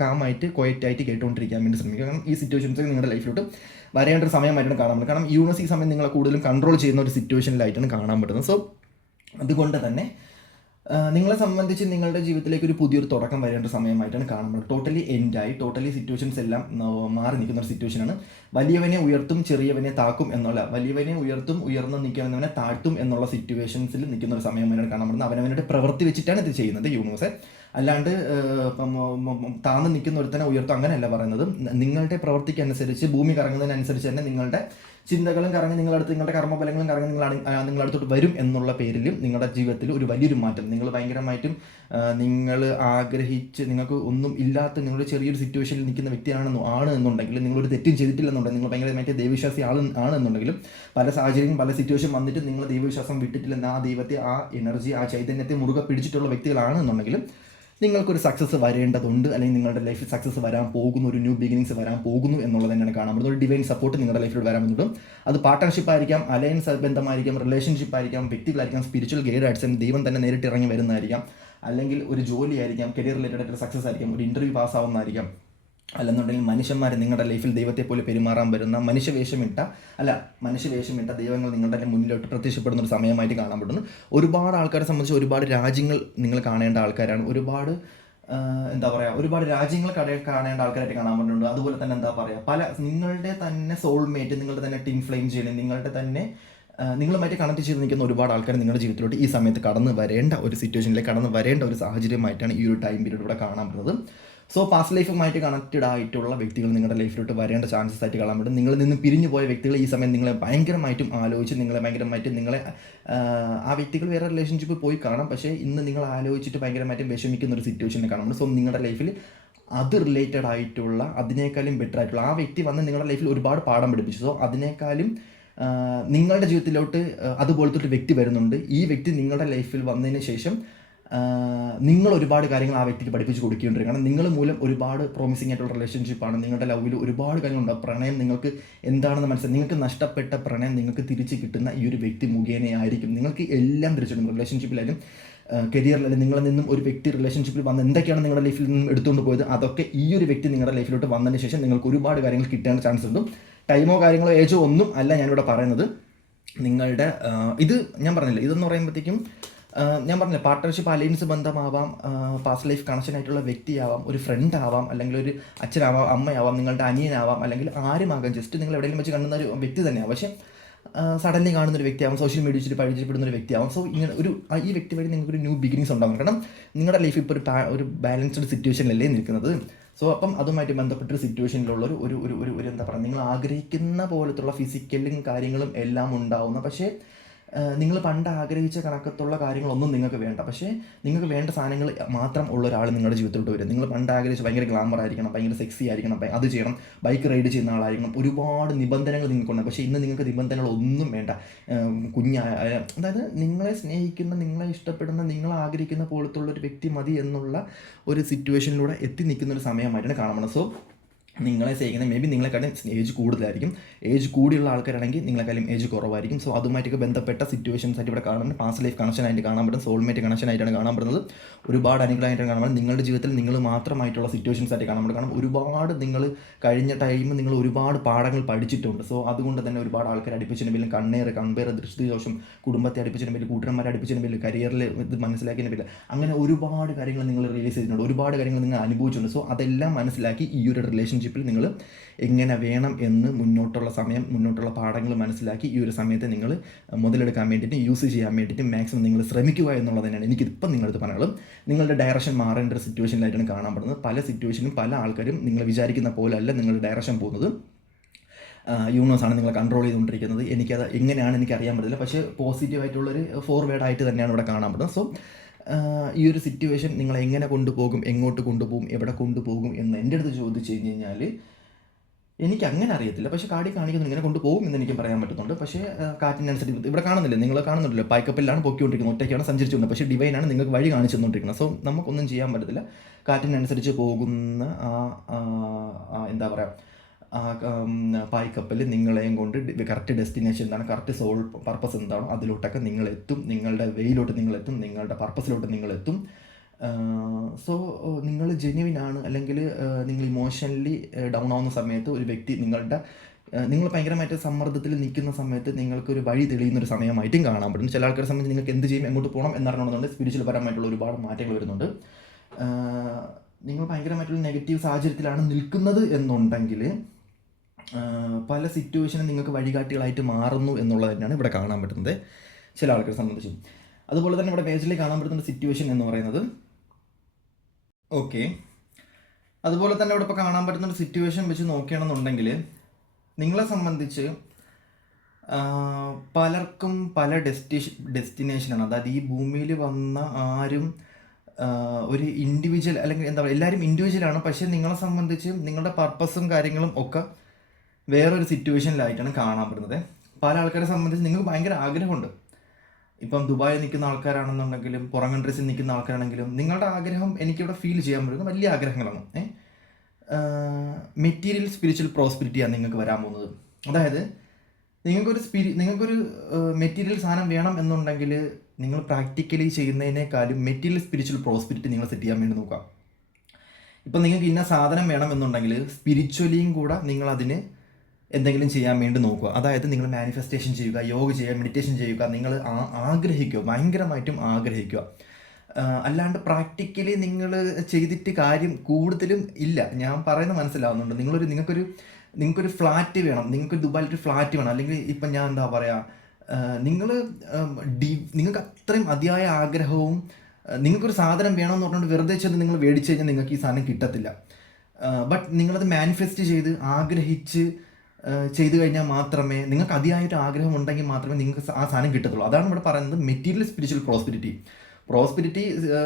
കാമായിട്ട് ക്വയറ്റായിട്ട് കേട്ടുകൊണ്ടിരിക്കാൻ വേണ്ടി ശ്രമിക്കുക. കാരണം ഈ സിറ്റുവേഷൻസ് നിങ്ങളുടെ ലൈഫിലോട്ട് വരേണ്ട ഒരു സമയമായിട്ടാണ് കാണാൻ പറ്റുന്നത്. കാരണം യൂണിവേഴ്സ് ഈ സമയം നിങ്ങളെ കൂടുതലും കൺട്രോൾ ചെയ്യുന്ന ഒരു സിറ്റുവേഷനിലായിട്ടാണ് കാണാൻ പറ്റുന്നത്. സോ അതുകൊണ്ട് തന്നെ നിങ്ങളെ സംബന്ധിച്ച് നിങ്ങളുടെ ജീവിതത്തിലേക്ക് ഒരു പുതിയൊരു തുടക്കം വരേണ്ട സമയമായിട്ടാണ് കാണുന്നത്. ടോട്ടലി എൻഡായി, ടോട്ടലി സിറ്റുവേഷൻസ് എല്ലാം മാറി നിൽക്കുന്ന ഒരു സിറ്റുവേഷനാണ്. വലിയവനെ ഉയർത്തും ചെറിയവനെ താക്കും എന്നുള്ള, വലിയവനെ ഉയർത്തും ഉയർന്നു നിൽക്കുന്നവനെ താഴ്ത്തും എന്നുള്ള സിറ്റുവേഷൻസിൽ നിൽക്കുന്ന ഒരു സമയമായിട്ടാണ് കാണാൻ പറ്റുന്നത്. അവനവൻ്റെ പ്രവൃത്തി വെച്ചിട്ടാണ് ഇത് ചെയ്യുന്നത് യൂണിവേഴ്സ്. അല്ലാണ്ട് താന്ന് നിൽക്കുന്ന ഒരുത്തനെ ഉയർത്തും അങ്ങനെയല്ല പറയുന്നത്. നിങ്ങളുടെ പ്രവൃത്തിക്ക് അനുസരിച്ച്, ഭൂമി കറങ്ങുന്നതിനനുസരിച്ച് തന്നെ നിങ്ങളുടെ ചിന്തകളും കറങ്ങി നിങ്ങളുടെ കർമ്മഫലങ്ങളും കറങ്ങി നിങ്ങളടുത്തോട്ട് വരും എന്നുള്ള പേരിലും നിങ്ങളുടെ ജീവിതത്തിൽ ഒരു വലിയൊരു മാറ്റം, നിങ്ങൾ ഭയങ്കരമായിട്ടും നിങ്ങൾ ആഗ്രഹിച്ച്, നിങ്ങൾക്ക് ഒന്നും ഇല്ലാത്ത നിങ്ങളുടെ ചെറിയൊരു സിറ്റുവേഷനിൽ നിൽക്കുന്ന വ്യക്തിയാണ് എന്നുണ്ടെങ്കിൽ, നിങ്ങളൊരു തെറ്റും ചെയ്തിട്ടില്ലെന്നുണ്ടെങ്കിൽ, നിങ്ങൾ ഭയങ്കരമായിട്ട് ദൈവവിശ്വാസി ആണെന്നുണ്ടെങ്കിലും പല സാഹചര്യം പല സിറ്റുവേഷൻ വന്നിട്ട് നിങ്ങൾ ദൈവവിശ്വാസം വിട്ടിട്ടില്ലെന്ന്, ആ ദൈവത്തെ, ആ എനർജി, ആ ചൈതന്യത്തെ മുറുകെ പിടിച്ചിട്ടുള്ള വ്യക്തികളാണെന്നുണ്ടെങ്കിലും നിങ്ങൾക്കൊരു സക്സസ് വരേണ്ടതുണ്ട്, അല്ലെങ്കിൽ നിങ്ങളുടെ ലൈഫിൽ സക്സസ് വരാൻ പോകുന്നു, ഒരു ന്യൂ ബിഗിനിങ്സ് വരാൻ പോകുന്നു എന്നുള്ളത് തന്നെയാണ് കാണാൻ പറ്റുന്നത്. ഒരു ഡിവൈൻ സപ്പോർട്ട് നിങ്ങളുടെ ലൈഫിൽ വരാൻ പറ്റും. അത് പാർട്ട്ണർഷിപ്പ് ആയിരിക്കാം, അലയൻസ് ബന്ധമായിരിക്കാം, റിലേഷൻഷിപ്പ് ആയിരിക്കാം, വ്യക്തികളായിരിക്കാം, സ്പിരിച്വൽ ഗൈഡ് ആയിരിക്കും, ദൈവം തന്നെ നേരിട്ട് ഇറങ്ങി വരുന്നതായിരിക്കാം, അല്ലെങ്കിൽ ഒരു ജോലി ആയിരിക്കാം, കരിയർ റിലേറ്റഡ് ആയിട്ട് സക്സസ് ആയിരിക്കാം, ഒരു ഇൻ്റർവ്യൂ പാസ്സാവുന്നതായിരിക്കാം, അല്ലെന്നുണ്ടെങ്കിൽ മനുഷ്യന്മാർ നിങ്ങളുടെ ലൈഫിൽ ദൈവത്തെ പോലെ പെരുമാറാൻ വരുന്ന മനുഷ്യവേഷമിട്ട ദൈവങ്ങൾ നിങ്ങളുടെ മുന്നിലോട്ട് പ്രത്യക്ഷപ്പെടുന്ന ഒരു സമയമായിട്ട് കാണാൻ പറ്റുന്നു. ഒരുപാട് ആൾക്കാരെ സംബന്ധിച്ച് ഒരുപാട് രാജ്യങ്ങൾ നിങ്ങൾ കാണേണ്ട ആൾക്കാരാണ്. ഒരുപാട് രാജ്യങ്ങൾ കാണേണ്ട ആൾക്കാരായിട്ട് കാണാൻ പറ്റുന്നുണ്ട്. അതുപോലെ തന്നെ നിങ്ങളുടെ തന്നെ സോൾമേറ്റ്, നിങ്ങളുടെ തന്നെ ടിൻ ഫ്ലെയിം ചെയ്യുന്ന, നിങ്ങളുമായിട്ട് കണക്ട് ചെയ്ത് നിൽക്കുന്ന ഒരുപാട് ആൾക്കാർ നിങ്ങളുടെ ജീവിതത്തിലോട്ട് ഈ സമയത്ത് കടന്നു വരേണ്ട ഒരു സാഹചര്യമായിട്ടാണ് ഈ ഒരു ടൈം പീരീഡ് ഇവിടെ കാണാൻ പറ്റുന്നത്. സോ പാസ്റ്റ് ലൈഫുമായിട്ട് കണക്റ്റഡ് ആയിട്ടുള്ള വ്യക്തികൾ നിങ്ങളുടെ ലൈഫിലോട്ട് വരേണ്ട ചാൻസസ് ആയിട്ട് കാണാൻ പറ്റും. നിങ്ങളിൽ നിന്ന് പിരിഞ്ഞു പോയ വ്യക്തികൾ ഈ സമയം നിങ്ങളെ ഭയങ്കരമായിട്ടും ആലോചിച്ച് ആ വ്യക്തികൾ വേറെ റിലേഷൻഷിപ്പ് പോയി കാണാം, പക്ഷേ ഇന്ന് നിങ്ങൾ ആലോചിച്ചിട്ട് ഭയങ്കരമായിട്ടും വിഷമിക്കുന്ന ഒരു സിറ്റുവേഷനിൽ കാണുന്നുണ്ട്. സോ നിങ്ങളുടെ ലൈഫിൽ അത് റിലേറ്റഡ് ആയിട്ടുള്ള, അതിനേക്കാളും ബെറ്റർ ആയിട്ടുള്ള ആ വ്യക്തി വന്ന് നിങ്ങളുടെ ലൈഫിൽ ഒരുപാട് പാഠം പഠിപ്പിച്ചു. സോ അതിനേക്കാളും നിങ്ങളുടെ ജീവിതത്തിലോട്ട് അതുപോലത്തെ ഒരു വ്യക്തി വരുന്നുണ്ട്. ഈ വ്യക്തി നിങ്ങളുടെ ലൈഫിൽ വന്നതിന് ശേഷം നിങ്ങൾ ഒരുപാട് കാര്യങ്ങൾ ആ വ്യക്തിക്ക് പഠിപ്പിച്ച് കൊടുക്കേണ്ടിരിക്കും. കാരണം നിങ്ങൾ മൂലം ഒരുപാട് പ്രോമിസിംഗ് ആയിട്ടുള്ള റിലേഷൻഷിപ്പാണ്. നിങ്ങളുടെ ലവിൽ ഒരുപാട് കാര്യങ്ങളുണ്ട്. പ്രണയം നിങ്ങൾക്ക് എന്താണെന്ന് മനസ്സിലായി, നിങ്ങൾക്ക് നഷ്ടപ്പെട്ട പ്രണയം നിങ്ങൾക്ക് തിരിച്ച് കിട്ടുന്ന ഈ ഒരു വ്യക്തി മുഖേനയായിരിക്കും. നിങ്ങൾക്ക് എല്ലാം തിരിച്ചു കിട്ടും. റിലേഷൻഷിപ്പിലായാലും കരിയറിലായാലും നിങ്ങളിൽ നിന്നും ഒരു വ്യക്തി റിലേഷൻഷിപ്പിൽ വന്ന് എന്തൊക്കെയാണ് നിങ്ങളുടെ ലൈഫിൽ നിന്നും എടുത്തുകൊണ്ട് പോയത്, അതൊക്കെ ഈ ഒരു വ്യക്തി നിങ്ങളുടെ ലൈഫിലോട്ട് വന്നതിന് ശേഷം നിങ്ങൾക്ക് ഒരുപാട് കാര്യങ്ങൾ കിട്ടാൻ ചാൻസ് ഉണ്ട്. ടൈമോ കാര്യങ്ങളോ ഏജോ ഒന്നും അല്ല ഞാനിവിടെ പറയുന്നത്. നിങ്ങളുടെ ഞാൻ പറഞ്ഞില്ല, ഇതെന്ന് പറയുമ്പോഴത്തേക്കും ഞാൻ പറഞ്ഞില്ല, പാർട്ട്ണർഷിപ്പ്, അലയൻസ് ബന്ധമാവാം, പാസ്റ്റ് ലൈഫ് കണക്ഷൻ ആയിട്ടുള്ള വ്യക്തിയാവാം, ഒരു ഫ്രണ്ട് ആവാം, അല്ലെങ്കിൽ ഒരു അച്ഛനാവാം, അമ്മയാവാം, നിങ്ങളുടെ അനിയനാവാം, അല്ലെങ്കിൽ ആരുമാകാം. ജസ്റ്റ് നിങ്ങൾ എവിടെയെങ്കിലും വെച്ച് കാണുന്ന ഒരു വ്യക്തി തന്നെയാണ്, പക്ഷേ സഡൻലി കാണുന്ന ഒരു വ്യക്തിയാവും, സോഷ്യൽ മീഡിയ വെച്ചിട്ട് പരിചയപ്പെടുന്ന ഒരു വ്യക്തിയാവും. സോ ഇങ്ങനെ ഈ വ്യക്തി വഴി നിങ്ങൾക്കൊരു ന്യൂ ബിഗിനിങ്സ് ഉണ്ടാകും. കാരണം നിങ്ങളുടെ ലൈഫ് ഇപ്പോൾ ഒരു ബാലൻസ്ഡ് സിറ്റുവേഷനിലല്ലേ നിൽക്കുന്നത്. സോ അപ്പം അതുമായിട്ട് ബന്ധപ്പെട്ടൊരു സിറ്റുവേഷനിലുള്ള ഒരു നിങ്ങൾ ആഗ്രഹിക്കുന്ന പോലത്തുള്ള ഫിസിക്കലും കാര്യങ്ങളും എല്ലാം ഉണ്ടാവുന്ന, പക്ഷേ നിങ്ങൾ പണ്ട് ആഗ്രഹിച്ച കണക്കത്തുള്ള കാര്യങ്ങളൊന്നും നിങ്ങൾക്ക് വേണ്ട, പക്ഷേ നിങ്ങൾക്ക് വേണ്ട സാധനങ്ങൾ മാത്രം ഉള്ള ഒരാൾ നിങ്ങളുടെ ജീവിതത്തിലോട്ട് വരും. നിങ്ങൾ പണ്ട് ആഗ്രഹിച്ച് ഭയങ്കര ഗ്ലാമർ ആയിരിക്കണം, ഭയങ്കര സെക്സി ആയിരിക്കണം, അത് ചെയ്യണം, ബൈക്ക് റൈഡ് ചെയ്യുന്ന ആളായിരിക്കണം, ഒരുപാട് നിബന്ധനകൾ നിങ്ങൾക്കുണ്ട്. പക്ഷേ ഇന്ന് നിങ്ങൾക്ക് നിബന്ധനകളൊന്നും വേണ്ട. അതായത് നിങ്ങളെ സ്നേഹിക്കുന്ന, നിങ്ങളെ ഇഷ്ടപ്പെടുന്ന, നിങ്ങൾ ആഗ്രഹിക്കുന്ന പോലത്തുള്ളൊരു വ്യക്തി മതി എന്നുള്ള ഒരു സിറ്റുവേഷനിലൂടെ എത്തി നിൽക്കുന്ന ഒരു സമയമായിട്ടാണ് കാണുന്നത്. സോ നിങ്ങളെ സ്നേഹിക്കുന്നത് മേ ബി നിങ്ങളെക്കാളും ഏജ് കൂടുതലായിരിക്കും. ഏജ് കൂടിയുള്ള ആൾക്കാരാണെങ്കിൽ നിങ്ങളെക്കാളും ഏജ് കുറവായിരിക്കും. സോ അതുമായിട്ടൊക്കെ ബന്ധപ്പെട്ട സിറ്റുവേഷൻസ് ആയിട്ട് ഇവിടെ കാണുന്നുണ്ട്. പാസ്റ്റ് ലൈഫ് കണക്ഷൻ ആയിട്ട് കാണാൻ പറ്റും, സോൾമേറ്റ് കണക്ഷൻ ആയിട്ടാണ് കാണാൻ പറ്റുന്നത്. ഒരുപാട് അനുഗ്രഹമായിട്ടാണ് കാണാൻ പറ്റുന്നത്. നിങ്ങളുടെ ജീവിതത്തിൽ നിങ്ങൾ മാത്രമായിട്ടുള്ള സിറ്റുവേഷൻസ് ആയിട്ട് കാണാൻ പറ്റും. കാരണം ഒരുപാട് നിങ്ങൾ കഴിഞ്ഞ ടൈം നിങ്ങൾ ഒരുപാട് പാഠങ്ങൾ പഠിച്ചിട്ടുണ്ട്. സോ അതുകൊണ്ട് തന്നെ ഒരുപാട് ആൾക്കാർ അടുപ്പിച്ചതിന് പേരിൽ കൺപേർ, ദൃഷ്ടിദോഷം, കുടുംബത്തെ അടുപ്പിച്ചതിന് പേരിൽ, കൂട്ടുകാരന്മാരെ അടുപ്പിച്ചതിന് പേരിൽ, കരിയറിൽ ഇത് മനസ്സിലാക്കിയതിന് പേരിൽ, അങ്ങനെ ഒരുപാട് കാര്യങ്ങൾ നിങ്ങൾ റിയലൈസ് ചെയ്തിട്ടുണ്ട്, ഒരുപാട് കാര്യങ്ങൾ നിങ്ങൾ അനുഭവിച്ചിട്ടുണ്ട്. സോ അതെല്ലാം മനസ്സിലാക്കി ഈ ഒരു റിലേഷൻഷിപ്പിൽ നിങ്ങൾ എങ്ങനെ വേണം എന്ന് മുന്നോട്ടുള്ള പാഠങ്ങൾ മനസ്സിലാക്കി ഈ ഒരു സമയത്ത് നിങ്ങൾ മുതലെടുക്കാൻ വേണ്ടിയിട്ട്, യൂസ് ചെയ്യാൻ വേണ്ടിയിട്ട് മാക്സിമം നിങ്ങൾ ശ്രമിക്കുക എന്നുള്ളത് തന്നെയാണ് എനിക്കിപ്പം നിങ്ങളടുത്ത് പറയാനുള്ളത്. നിങ്ങളുടെ ഡയറക്ഷൻ മാറേണ്ട ഒരു സിറ്റുവേഷനിലായിട്ടാണ് കാണാൻ പറ്റുന്നത്. പല സിറ്റുവേഷനും പല ആൾക്കാരും നിങ്ങൾ വിചാരിക്കുന്ന പോലെ അല്ല നിങ്ങളുടെ ഡയറക്ഷൻ പോകുന്നത്. യൂണിവേഴ്സാണ് നിങ്ങളെ കൺട്രോൾ ചെയ്തുകൊണ്ടിരിക്കുന്നത്. എനിക്കത് എങ്ങനെയാണ് എനിക്കറിയാൻ പറ്റില്ല, പക്ഷേ പോസിറ്റീവായിട്ടുള്ളൊരു ഫോർവേഡായിട്ട് തന്നെയാണ് ഇവിടെ കാണാൻ പറ്റുന്നത്. സോ ഈ ഒരു സിറ്റുവേഷൻ നിങ്ങളെ എങ്ങനെ കൊണ്ടുപോകും, എങ്ങോട്ട് കൊണ്ടുപോകും, എവിടെ കൊണ്ടുപോകും എന്ന് എൻ്റെ അടുത്ത് ചോദിച്ചു കഴിഞ്ഞാൽ എനിക്ക് അങ്ങനെ അറിയത്തില്ല. പക്ഷേ കാണിക്കുന്നു ഇങ്ങനെ കൊണ്ടുപോകും എന്ന് എനിക്ക് പറയാൻ പറ്റുന്നുണ്ട്. പക്ഷേ കാറ്റിനനുസരിച്ച് ഇവിടെ കാണുന്നില്ല, നിങ്ങൾ കാണുന്നുണ്ടല്ലോ, പായ്ക്കപ്പിലാണ് പൊക്കിക്കൊണ്ടിരിക്കുന്നത്, ഒറ്റയ്ക്കാണ് സഞ്ചരിച്ചുകൊണ്ട്, പക്ഷേ ഡിവൈനാണ് നിങ്ങൾക്ക് വഴി കാണിച്ചു തന്നുകൊണ്ടിരിക്കുന്നത്. സോ നമുക്കൊന്നും ചെയ്യാൻ പറ്റത്തില്ല. കാറ്റിനനുസരിച്ച് പോകുന്ന പായ്ക്കപ്പൽ നിങ്ങളെയും കൊണ്ട് കറക്റ്റ് ഡെസ്റ്റിനേഷൻ എന്താണ്, കറക്റ്റ് സോൾ പർപ്പസ് എന്താണോ അതിലോട്ടൊക്കെ നിങ്ങളെത്തും. നിങ്ങളുടെ വേയിലോട്ട് നിങ്ങളെത്തും, നിങ്ങളുടെ പർപ്പസിലോട്ട് നിങ്ങളെത്തും. സോ നിങ്ങൾ ജെന്യുവിനാണ്, അല്ലെങ്കിൽ നിങ്ങൾ ഇമോഷണലി ഡൗൺ ആവുന്ന സമയത്ത് ഒരു വ്യക്തി നിങ്ങൾ ഭയങ്കരമായിട്ട് സമ്മർദ്ദത്തിൽ നിൽക്കുന്ന സമയത്ത് നിങ്ങൾക്കൊരു വഴി തെളിയുന്നൊരു സമയമായിട്ടും കാണാൻ പറ്റും. ചില ആൾക്കാരെ സംബന്ധിച്ച് നിങ്ങൾക്ക് എന്ത് ചെയ്യും, എങ്ങോട്ട് പോകണം എന്നറിയണമെന്നുണ്ട്. സ്പിരിച്വൽ പരമായിട്ടുള്ള ഒരുപാട് മാറ്റങ്ങൾ വരുന്നുണ്ട്. നിങ്ങൾ ഭയങ്കരമായിട്ടുള്ള നെഗറ്റീവ് സാഹചര്യത്തിലാണ് നിൽക്കുന്നത് എന്നുണ്ടെങ്കിൽ പല സിറ്റുവേഷനും നിങ്ങൾക്ക് വഴികാട്ടികളായിട്ട് മാറുന്നു എന്നുള്ളത് തന്നെയാണ് ഇവിടെ കാണാൻ പറ്റുന്നത് ചില ആൾക്കാരെ സംബന്ധിച്ച്. അതുപോലെ തന്നെ ഇവിടെ പേജിൽ കാണാൻ പറ്റുന്ന സിറ്റുവേഷൻ എന്ന് പറയുന്നത് അതുപോലെ തന്നെ ഇവിടെ ഇപ്പോൾ കാണാൻ പറ്റുന്ന ഒരു സിറ്റുവേഷൻ വെച്ച് നോക്കുകയാണെന്നുണ്ടെങ്കിൽ നിങ്ങളെ സംബന്ധിച്ച് പലർക്കും പല ഡെസ്റ്റിനേഷനാണ്. അതായത് ഈ ഭൂമിയിൽ വന്ന ആരും ഒരു ഇൻഡിവിജ്വൽ, അല്ലെങ്കിൽ എല്ലാവരും ഇൻഡിവിജ്വലാണ്. പക്ഷേ നിങ്ങളെ സംബന്ധിച്ച് നിങ്ങളുടെ പർപ്പസും കാര്യങ്ങളും ഒക്കെ വേറൊരു സിറ്റുവേഷനിലായിട്ടാണ് കാണാൻ പറ്റുന്നത്. പല ആൾക്കാരെ സംബന്ധിച്ച് നിങ്ങൾക്ക് ഭയങ്കര ആഗ്രഹമുണ്ട്. ഇപ്പം ദുബായിൽ നിൽക്കുന്ന ആൾക്കാരാണെന്നുണ്ടെങ്കിലും പുറം കൺട്രീസിൽ നിൽക്കുന്ന ആൾക്കാരാണെങ്കിലും നിങ്ങളുടെ ആഗ്രഹം എനിക്കിവിടെ ഫീൽ ചെയ്യാൻ പറ്റുന്ന വലിയ ആഗ്രഹങ്ങളാണ്. മെറ്റീരിയൽ സ്പിരിച്വൽ പ്രോസ്പെരിറ്റിയാണ് നിങ്ങൾക്ക് വരാൻ പോകുന്നത്. അതായത് നിങ്ങൾക്കൊരു മെറ്റീരിയൽ സാധനം വേണം എന്നുണ്ടെങ്കിൽ നിങ്ങൾ പ്രാക്ടിക്കലി ചെയ്യുന്നതിനേക്കാളും മെറ്റീരിയൽ സ്പിരിച്വൽ പ്രോസ്പെരിറ്റി നിങ്ങൾ സെറ്റ് ചെയ്യാൻ വേണ്ടി നോക്കാം. ഇപ്പം നിങ്ങൾക്ക് ഇന്ന സാധനം വേണമെന്നുണ്ടെങ്കിൽ സ്പിരിച്വലിയും കൂടെ നിങ്ങളതിന് എന്തെങ്കിലും ചെയ്യാൻ വേണ്ടി നോക്കുക. അതായത് നിങ്ങൾ മാനിഫെസ്റ്റേഷൻ ചെയ്യുക, യോഗ ചെയ്യുക, മെഡിറ്റേഷൻ ചെയ്യുക, നിങ്ങൾ ആഗ്രഹിക്കുക, ഭയങ്കരമായിട്ടും ആഗ്രഹിക്കുക. അല്ലാണ്ട് പ്രാക്ടിക്കലി നിങ്ങൾ ചെയ്തിട്ട് കാര്യം കൂടുതലും ഇല്ല. ഞാൻ പറയുന്നത് മനസ്സിലാവുന്നുണ്ട്. നിങ്ങൾക്കൊരു ഫ്ലാറ്റ് വേണം, നിങ്ങൾക്ക് ദുബായിലൊരു ഫ്ലാറ്റ് വേണം, അല്ലെങ്കിൽ ഇപ്പം ഞാൻ എന്താ പറയുക, നിങ്ങൾ നിങ്ങൾക്ക് അത്രയും അതിയായ ആഗ്രഹവും നിങ്ങൾക്കൊരു സാധനം വേണമെന്ന് പറഞ്ഞുകൊണ്ട് വെറുതെ ചെന്ന് നിങ്ങൾ മേടിച്ചു കഴിഞ്ഞാൽ നിങ്ങൾക്ക് ഈ സാധനം കിട്ടത്തില്ല. ബട്ട് നിങ്ങളത് മാനിഫെസ്റ്റ് ചെയ്ത് ആഗ്രഹിച്ച് ചെയ്തു കഴിഞ്ഞാൽ മാത്രമേ, നിങ്ങൾക്ക് അതിയായിട്ട് ആഗ്രഹം ഉണ്ടെങ്കിൽ മാത്രമേ നിങ്ങൾക്ക് ആ സാധനം കിട്ടത്തുള്ളൂ. അതാണ് ഇവിടെ പറയുന്നത് മെറ്റീരിയൽ സ്പിരിച്വൽ പ്രോസ്പിരിറ്റി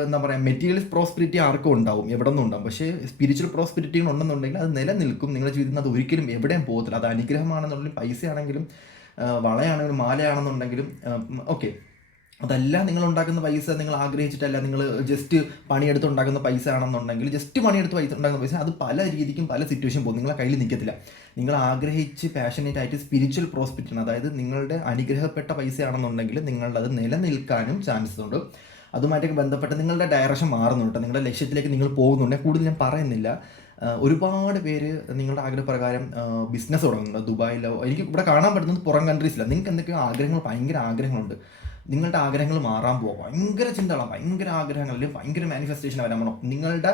എന്താ പറയുക, മെറ്റീരിയൽ പ്രോസ്പിരിറ്റി ആർക്കും ഉണ്ടാവും, എവിടെ നിന്നും ഉണ്ടാവും. പക്ഷേ സ്പിരിച്വൽ പ്രോസ്പിരിറ്റി ഉണ്ടെന്നുണ്ടെങ്കിൽ അത് നിലനിൽക്കും നിങ്ങളുടെ ജീവിതത്തിൽ. അത് ഒരിക്കലും എവിടെയും പോകത്തില്ല. അത് അനുഗ്രഹമാണെന്നുണ്ടെങ്കിലും, പൈസയാണെങ്കിലും, വളയാണെങ്കിലും, മാലയാണെന്നുണ്ടെങ്കിലും, ഓക്കെ, അതല്ല നിങ്ങൾ ഉണ്ടാക്കുന്ന പൈസ നിങ്ങൾ ആഗ്രഹിച്ചിട്ടല്ല, നിങ്ങൾ ജസ്റ്റ് പണിയെടുത്ത് ഉണ്ടാക്കുന്ന പൈസ ആണെന്നുണ്ടെങ്കിൽ, ജസ്റ്റ് പണിയെടുത്ത് ഉണ്ടാക്കുന്ന പൈസ അത് പല രീതിക്കും പല സിറ്റുവേഷൻ പോകും, നിങ്ങളെ കയ്യിൽ നിൽക്കത്തില്ല. നിങ്ങൾ ആഗ്രഹിച്ച് പാഷനേറ്റ് ആയിട്ട് സ്പിരിച്വൽ പ്രോസ്പെരിറ്റി, അതായത് നിങ്ങളുടെ അനുഗ്രഹപ്പെട്ട പൈസയാണെന്നുണ്ടെങ്കിൽ നിങ്ങളുടെ അത് നിലനിൽക്കാനും ചാൻസസ് ഉണ്ട്. അതുമായിട്ടൊക്കെ ബന്ധപ്പെട്ട് നിങ്ങളുടെ ഡയറക്ഷൻ മാറുന്നുണ്ട്, നിങ്ങളുടെ ലക്ഷ്യത്തിലേക്ക് നിങ്ങൾ പോകുന്നുണ്ട്. കൂടുതൽ ഞാൻ പറയുന്നില്ല. ഒരുപാട് പേര് നിങ്ങളുടെ ആഗ്രഹപ്രകാരം ബിസിനസ് തുടങ്ങുന്നുണ്ട് ദുബായിലോ. എനിക്ക് ഇവിടെ കാണാൻ പറ്റുന്നത് പുറം കൺട്രീസിലാണ്. നിങ്ങൾക്ക് എന്തൊക്കെയോ ആഗ്രഹങ്ങൾ, ഭയങ്കര ആഗ്രഹങ്ങളുണ്ട്, നിങ്ങളുടെ ആഗ്രഹങ്ങൾ മാറാൻ പോകും. ഭയങ്കര ചിന്തകളാണ്, ഭയങ്കര ആഗ്രഹങ്ങൾ, അല്ലെങ്കിൽ ഭയങ്കര മാനിഫെസ്റ്റേഷൻ വരാൻ പോകണം. നിങ്ങളുടെ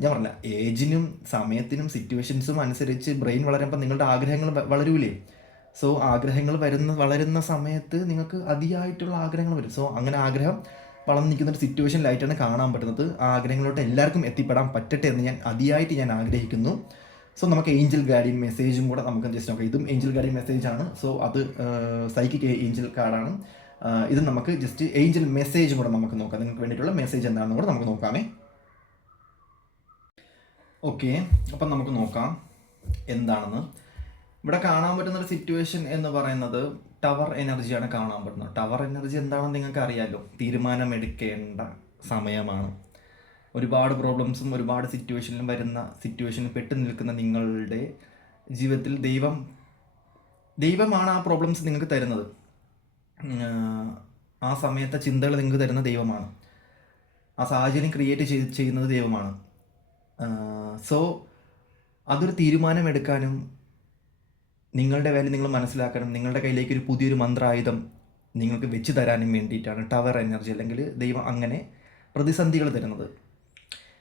ഞാൻ പറഞ്ഞില്ല, ഏജിനും സമയത്തിനും സിറ്റുവേഷൻസും അനുസരിച്ച് ബ്രെയിൻ വളരുമ്പോൾ നിങ്ങളുടെ ആഗ്രഹങ്ങൾ വളരൂലേ. സോ ആഗ്രഹങ്ങൾ വളരുന്ന സമയത്ത് നിങ്ങൾക്ക് അതിയായിട്ടുള്ള ആഗ്രഹങ്ങൾ വരും. സോ അങ്ങനെ ആഗ്രഹം വളർന്നു നിൽക്കുന്നൊരു സിറ്റുവേഷനിലായിട്ടാണ് കാണാൻ പറ്റുന്നത്. ആ ആഗ്രഹങ്ങളിലോട്ട് എല്ലാവർക്കും എത്തിപ്പെടാൻ പറ്റട്ടെ എന്ന് ഞാൻ ആഗ്രഹിക്കുന്നു. സോ നമുക്ക് ഏഞ്ചൽ ഗാർഡിയൻ മെസ്സേജും കൂടെ നമുക്ക് ജസ്റ്റ് നോക്കാം. ഇതും ഏഞ്ചൽ ഗാർഡിയൻ മെസ്സേജ് ആണ്. സോ അത് സൈക്കിക് ഏഞ്ചൽ കാർഡാണ്. ഇത് നമുക്ക് ജസ്റ്റ് ഏഞ്ചൽ മെസ്സേജും കൂടെ നമുക്ക് നോക്കാം. നിങ്ങൾക്ക് വേണ്ടിയിട്ടുള്ള മെസ്സേജ് എന്താണെന്ന് കൂടെ നമുക്ക് നോക്കാമേ. ഓക്കെ, അപ്പം നമുക്ക് നോക്കാം എന്താണെന്ന്. ഇവിടെ കാണാൻ പറ്റുന്ന ഒരു സിറ്റുവേഷൻ എന്ന് പറയുന്നത് ടവർ എനർജിയാണ് കാണാൻ പറ്റുന്നത്. ടവർ എനർജി എന്താണെന്ന് നിങ്ങൾക്ക് അറിയാമല്ലോ. തീരുമാനമെടുക്കേണ്ട സമയമാണ്. ഒരുപാട് പ്രോബ്ലംസും ഒരുപാട് സിറ്റുവേഷനിൽ പെട്ടു നിൽക്കുന്ന നിങ്ങളുടെ ജീവിതത്തിൽ ദൈവമാണ് ആ പ്രോബ്ലംസ് നിങ്ങൾക്ക് തരുന്നത്. ആ സമയത്തെ ചിന്തകൾ നിങ്ങൾക്ക് തരുന്ന ദൈവമാണ്. ആ സാഹചര്യം ക്രിയേറ്റ് ചെയ്യുന്നത് ദൈവമാണ്. സോ അതൊരു തീരുമാനമെടുക്കാനും നിങ്ങളുടെ വാല്യൂ നിങ്ങൾ മനസ്സിലാക്കാനും നിങ്ങളുടെ കയ്യിലേക്ക് ഒരു പുതിയൊരു മന്ത്രായുധം നിങ്ങൾക്ക് വെച്ച് തരാനും വേണ്ടിയിട്ടാണ് ടവർ എനർജി, അല്ലെങ്കിൽ ദൈവം അങ്ങനെ പ്രതിസന്ധികൾ തരുന്നത്.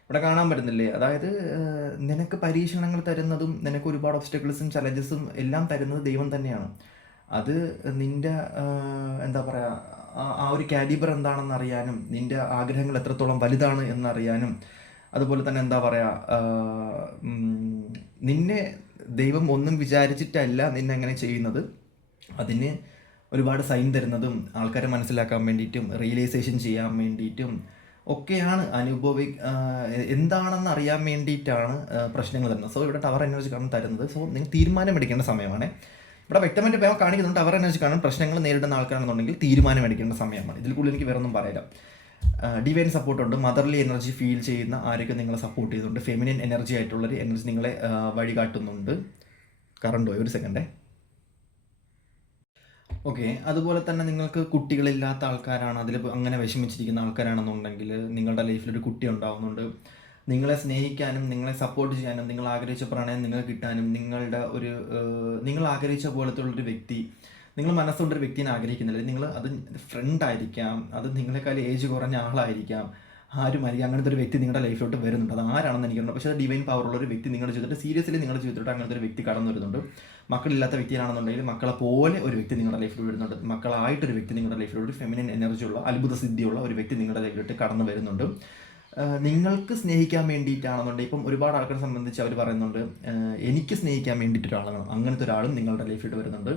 ഇവിടെ കാണാൻ പറ്റുന്നില്ലേ, അതായത് നിനക്ക് പരീക്ഷണങ്ങൾ തരുന്നതും നിനക്ക് ഒരുപാട് ഒബ്സ്റ്റക്കിൾസും ചലഞ്ചസും എല്ലാം തരുന്നത് ദൈവം തന്നെയാണ്. അത് നിൻ്റെ എന്താ പറയുക, ആ ഒരു കാലിബർ എന്താണെന്ന് അറിയാനും, നിൻ്റെ ആഗ്രഹങ്ങൾ എത്രത്തോളം വലുതാണ് എന്നറിയാനും, അതുപോലെ തന്നെ എന്താ പറയുക, നിന്നെ ദൈവം ഒന്നും വിചാരിച്ചിട്ടല്ല നിന്നെ അങ്ങനെ ചെയ്യുന്നത്. അതിന് ഒരുപാട് സൈൻ തരുന്നതും ആൾക്കാരെ മനസ്സിലാക്കാൻ വേണ്ടിയിട്ടും റിയലൈസേഷൻ ചെയ്യാൻ വേണ്ടിയിട്ടും ഒക്കെയാണ്. എന്താണെന്ന് അറിയാൻ വേണ്ടിയിട്ടാണ് പ്രശ്നങ്ങൾ തരുന്നത്. സോ ഇവിടെ ടവർ എനർജി കാണാൻ തരുന്നത്. സോ നിങ്ങൾ തീരുമാനമെടുക്കേണ്ട സമയമാണ്. ഇവിടെ വ്യക്തമായിട്ട് ഇപ്പോൾ കാണിക്കുന്നുണ്ട് ടവർ എനർജി കാണാൻ പ്രശ്നങ്ങൾ നേരിടുന്ന ആൾക്കാരാണെന്നുണ്ടെങ്കിൽ തീരുമാനമെടുക്കേണ്ട സമയമാണ്. ഇതിൽ കൂടുതൽ എനിക്ക് വേറെ ഒന്നും പറയാം. ഡിവൈൻ സപ്പോർട്ടുണ്ട്. മദർലി എനർജി ഫീൽ ചെയ്യുന്ന ആരൊക്കെ നിങ്ങളെ സപ്പോർട്ട് ചെയ്യുന്നുണ്ട്. ഫെമിനിൻ എനർജി ആയിട്ടുള്ളൊരു എനർജി നിങ്ങളെ വഴികാട്ടുന്നുണ്ട്. കറണ്ട് പോയി, ഒരു സെക്കൻഡേ. ഓക്കെ, അതുപോലെ തന്നെ നിങ്ങൾക്ക് കുട്ടികളില്ലാത്ത ആൾക്കാരാണ്, അതിൽ അങ്ങനെ വിഷമിച്ചിരിക്കുന്ന ആൾക്കാരാണെന്നുണ്ടെങ്കിൽ നിങ്ങളുടെ ലൈഫിലൊരു കുട്ടി ഉണ്ടാകുന്നുണ്ട്. നിങ്ങളെ സ്നേഹിക്കാനും നിങ്ങളെ സപ്പോർട്ട് ചെയ്യാനും നിങ്ങൾ ആഗ്രഹിച്ച പ്രണയം നിങ്ങൾക്ക് കിട്ടാനും നിങ്ങൾ ആഗ്രഹിച്ച പോലത്തെ ഉള്ളൊരു വ്യക്തി, നിങ്ങൾ മനസ്സുകൊണ്ടൊരു വ്യക്തിനെ ആഗ്രഹിക്കുന്നില്ല. നിങ്ങൾ അത് ഫ്രണ്ടായിരിക്കാം, അത് നിങ്ങളെക്കാൾ ഏജ് കുറഞ്ഞ ആളായിരിക്കാം, ആരുമായിരിക്കും, അങ്ങനത്തെ ഒരു വ്യക്തി നിങ്ങളുടെ ലൈഫിലോട്ട് വരുന്നുണ്ട്. അത് ആരാണെന്ന് എനിക്കുണ്ട്. പക്ഷേ അത് ഡിവൈൻ പവറുള്ള ഒരു വ്യക്തി നിങ്ങളുടെ ജീവിതത്തിൽ സീരിയസ്ലി നിങ്ങളുടെ ജീവിതത്തിലോട്ട് അങ്ങനത്തെ ഒരു വ്യക്തി കടന്നു വരുന്നുണ്ട്. മക്കളില്ലാത്ത വ്യക്തിയാണെന്നുണ്ടെങ്കിൽ മക്കളെ പോലെ ഒരു വ്യക്തി നിങ്ങളുടെ ലൈഫിൽ വരുന്നുണ്ട്. മക്കളായിട്ടൊരു വ്യക്തി നിങ്ങളുടെ ലൈഫിലോട്ട്, ഫെമിനിൻ എനർജിയുള്ള അത്ഭുത സിദ്ധിയുള്ള ഒരു വ്യക്തി നിങ്ങളുടെ ലൈഫിലോട്ട് കടന്നു വരുന്നുണ്ട്. നിങ്ങൾക്ക് സ്നേഹിക്കാൻ വേണ്ടിയിട്ടാണെന്നുണ്ടെങ്കിൽ ഇപ്പം ഒരുപാട് ആൾക്കാരെ സംബന്ധിച്ച് അവർ പറയുന്നുണ്ട് എനിക്ക് സ്നേഹിക്കാൻ വേണ്ടിയിട്ടൊരാളാണ്. അങ്ങനത്തെ ഒരാളും നിങ്ങളുടെ ലൈഫിലോട്ട് വരുന്നുണ്ട്.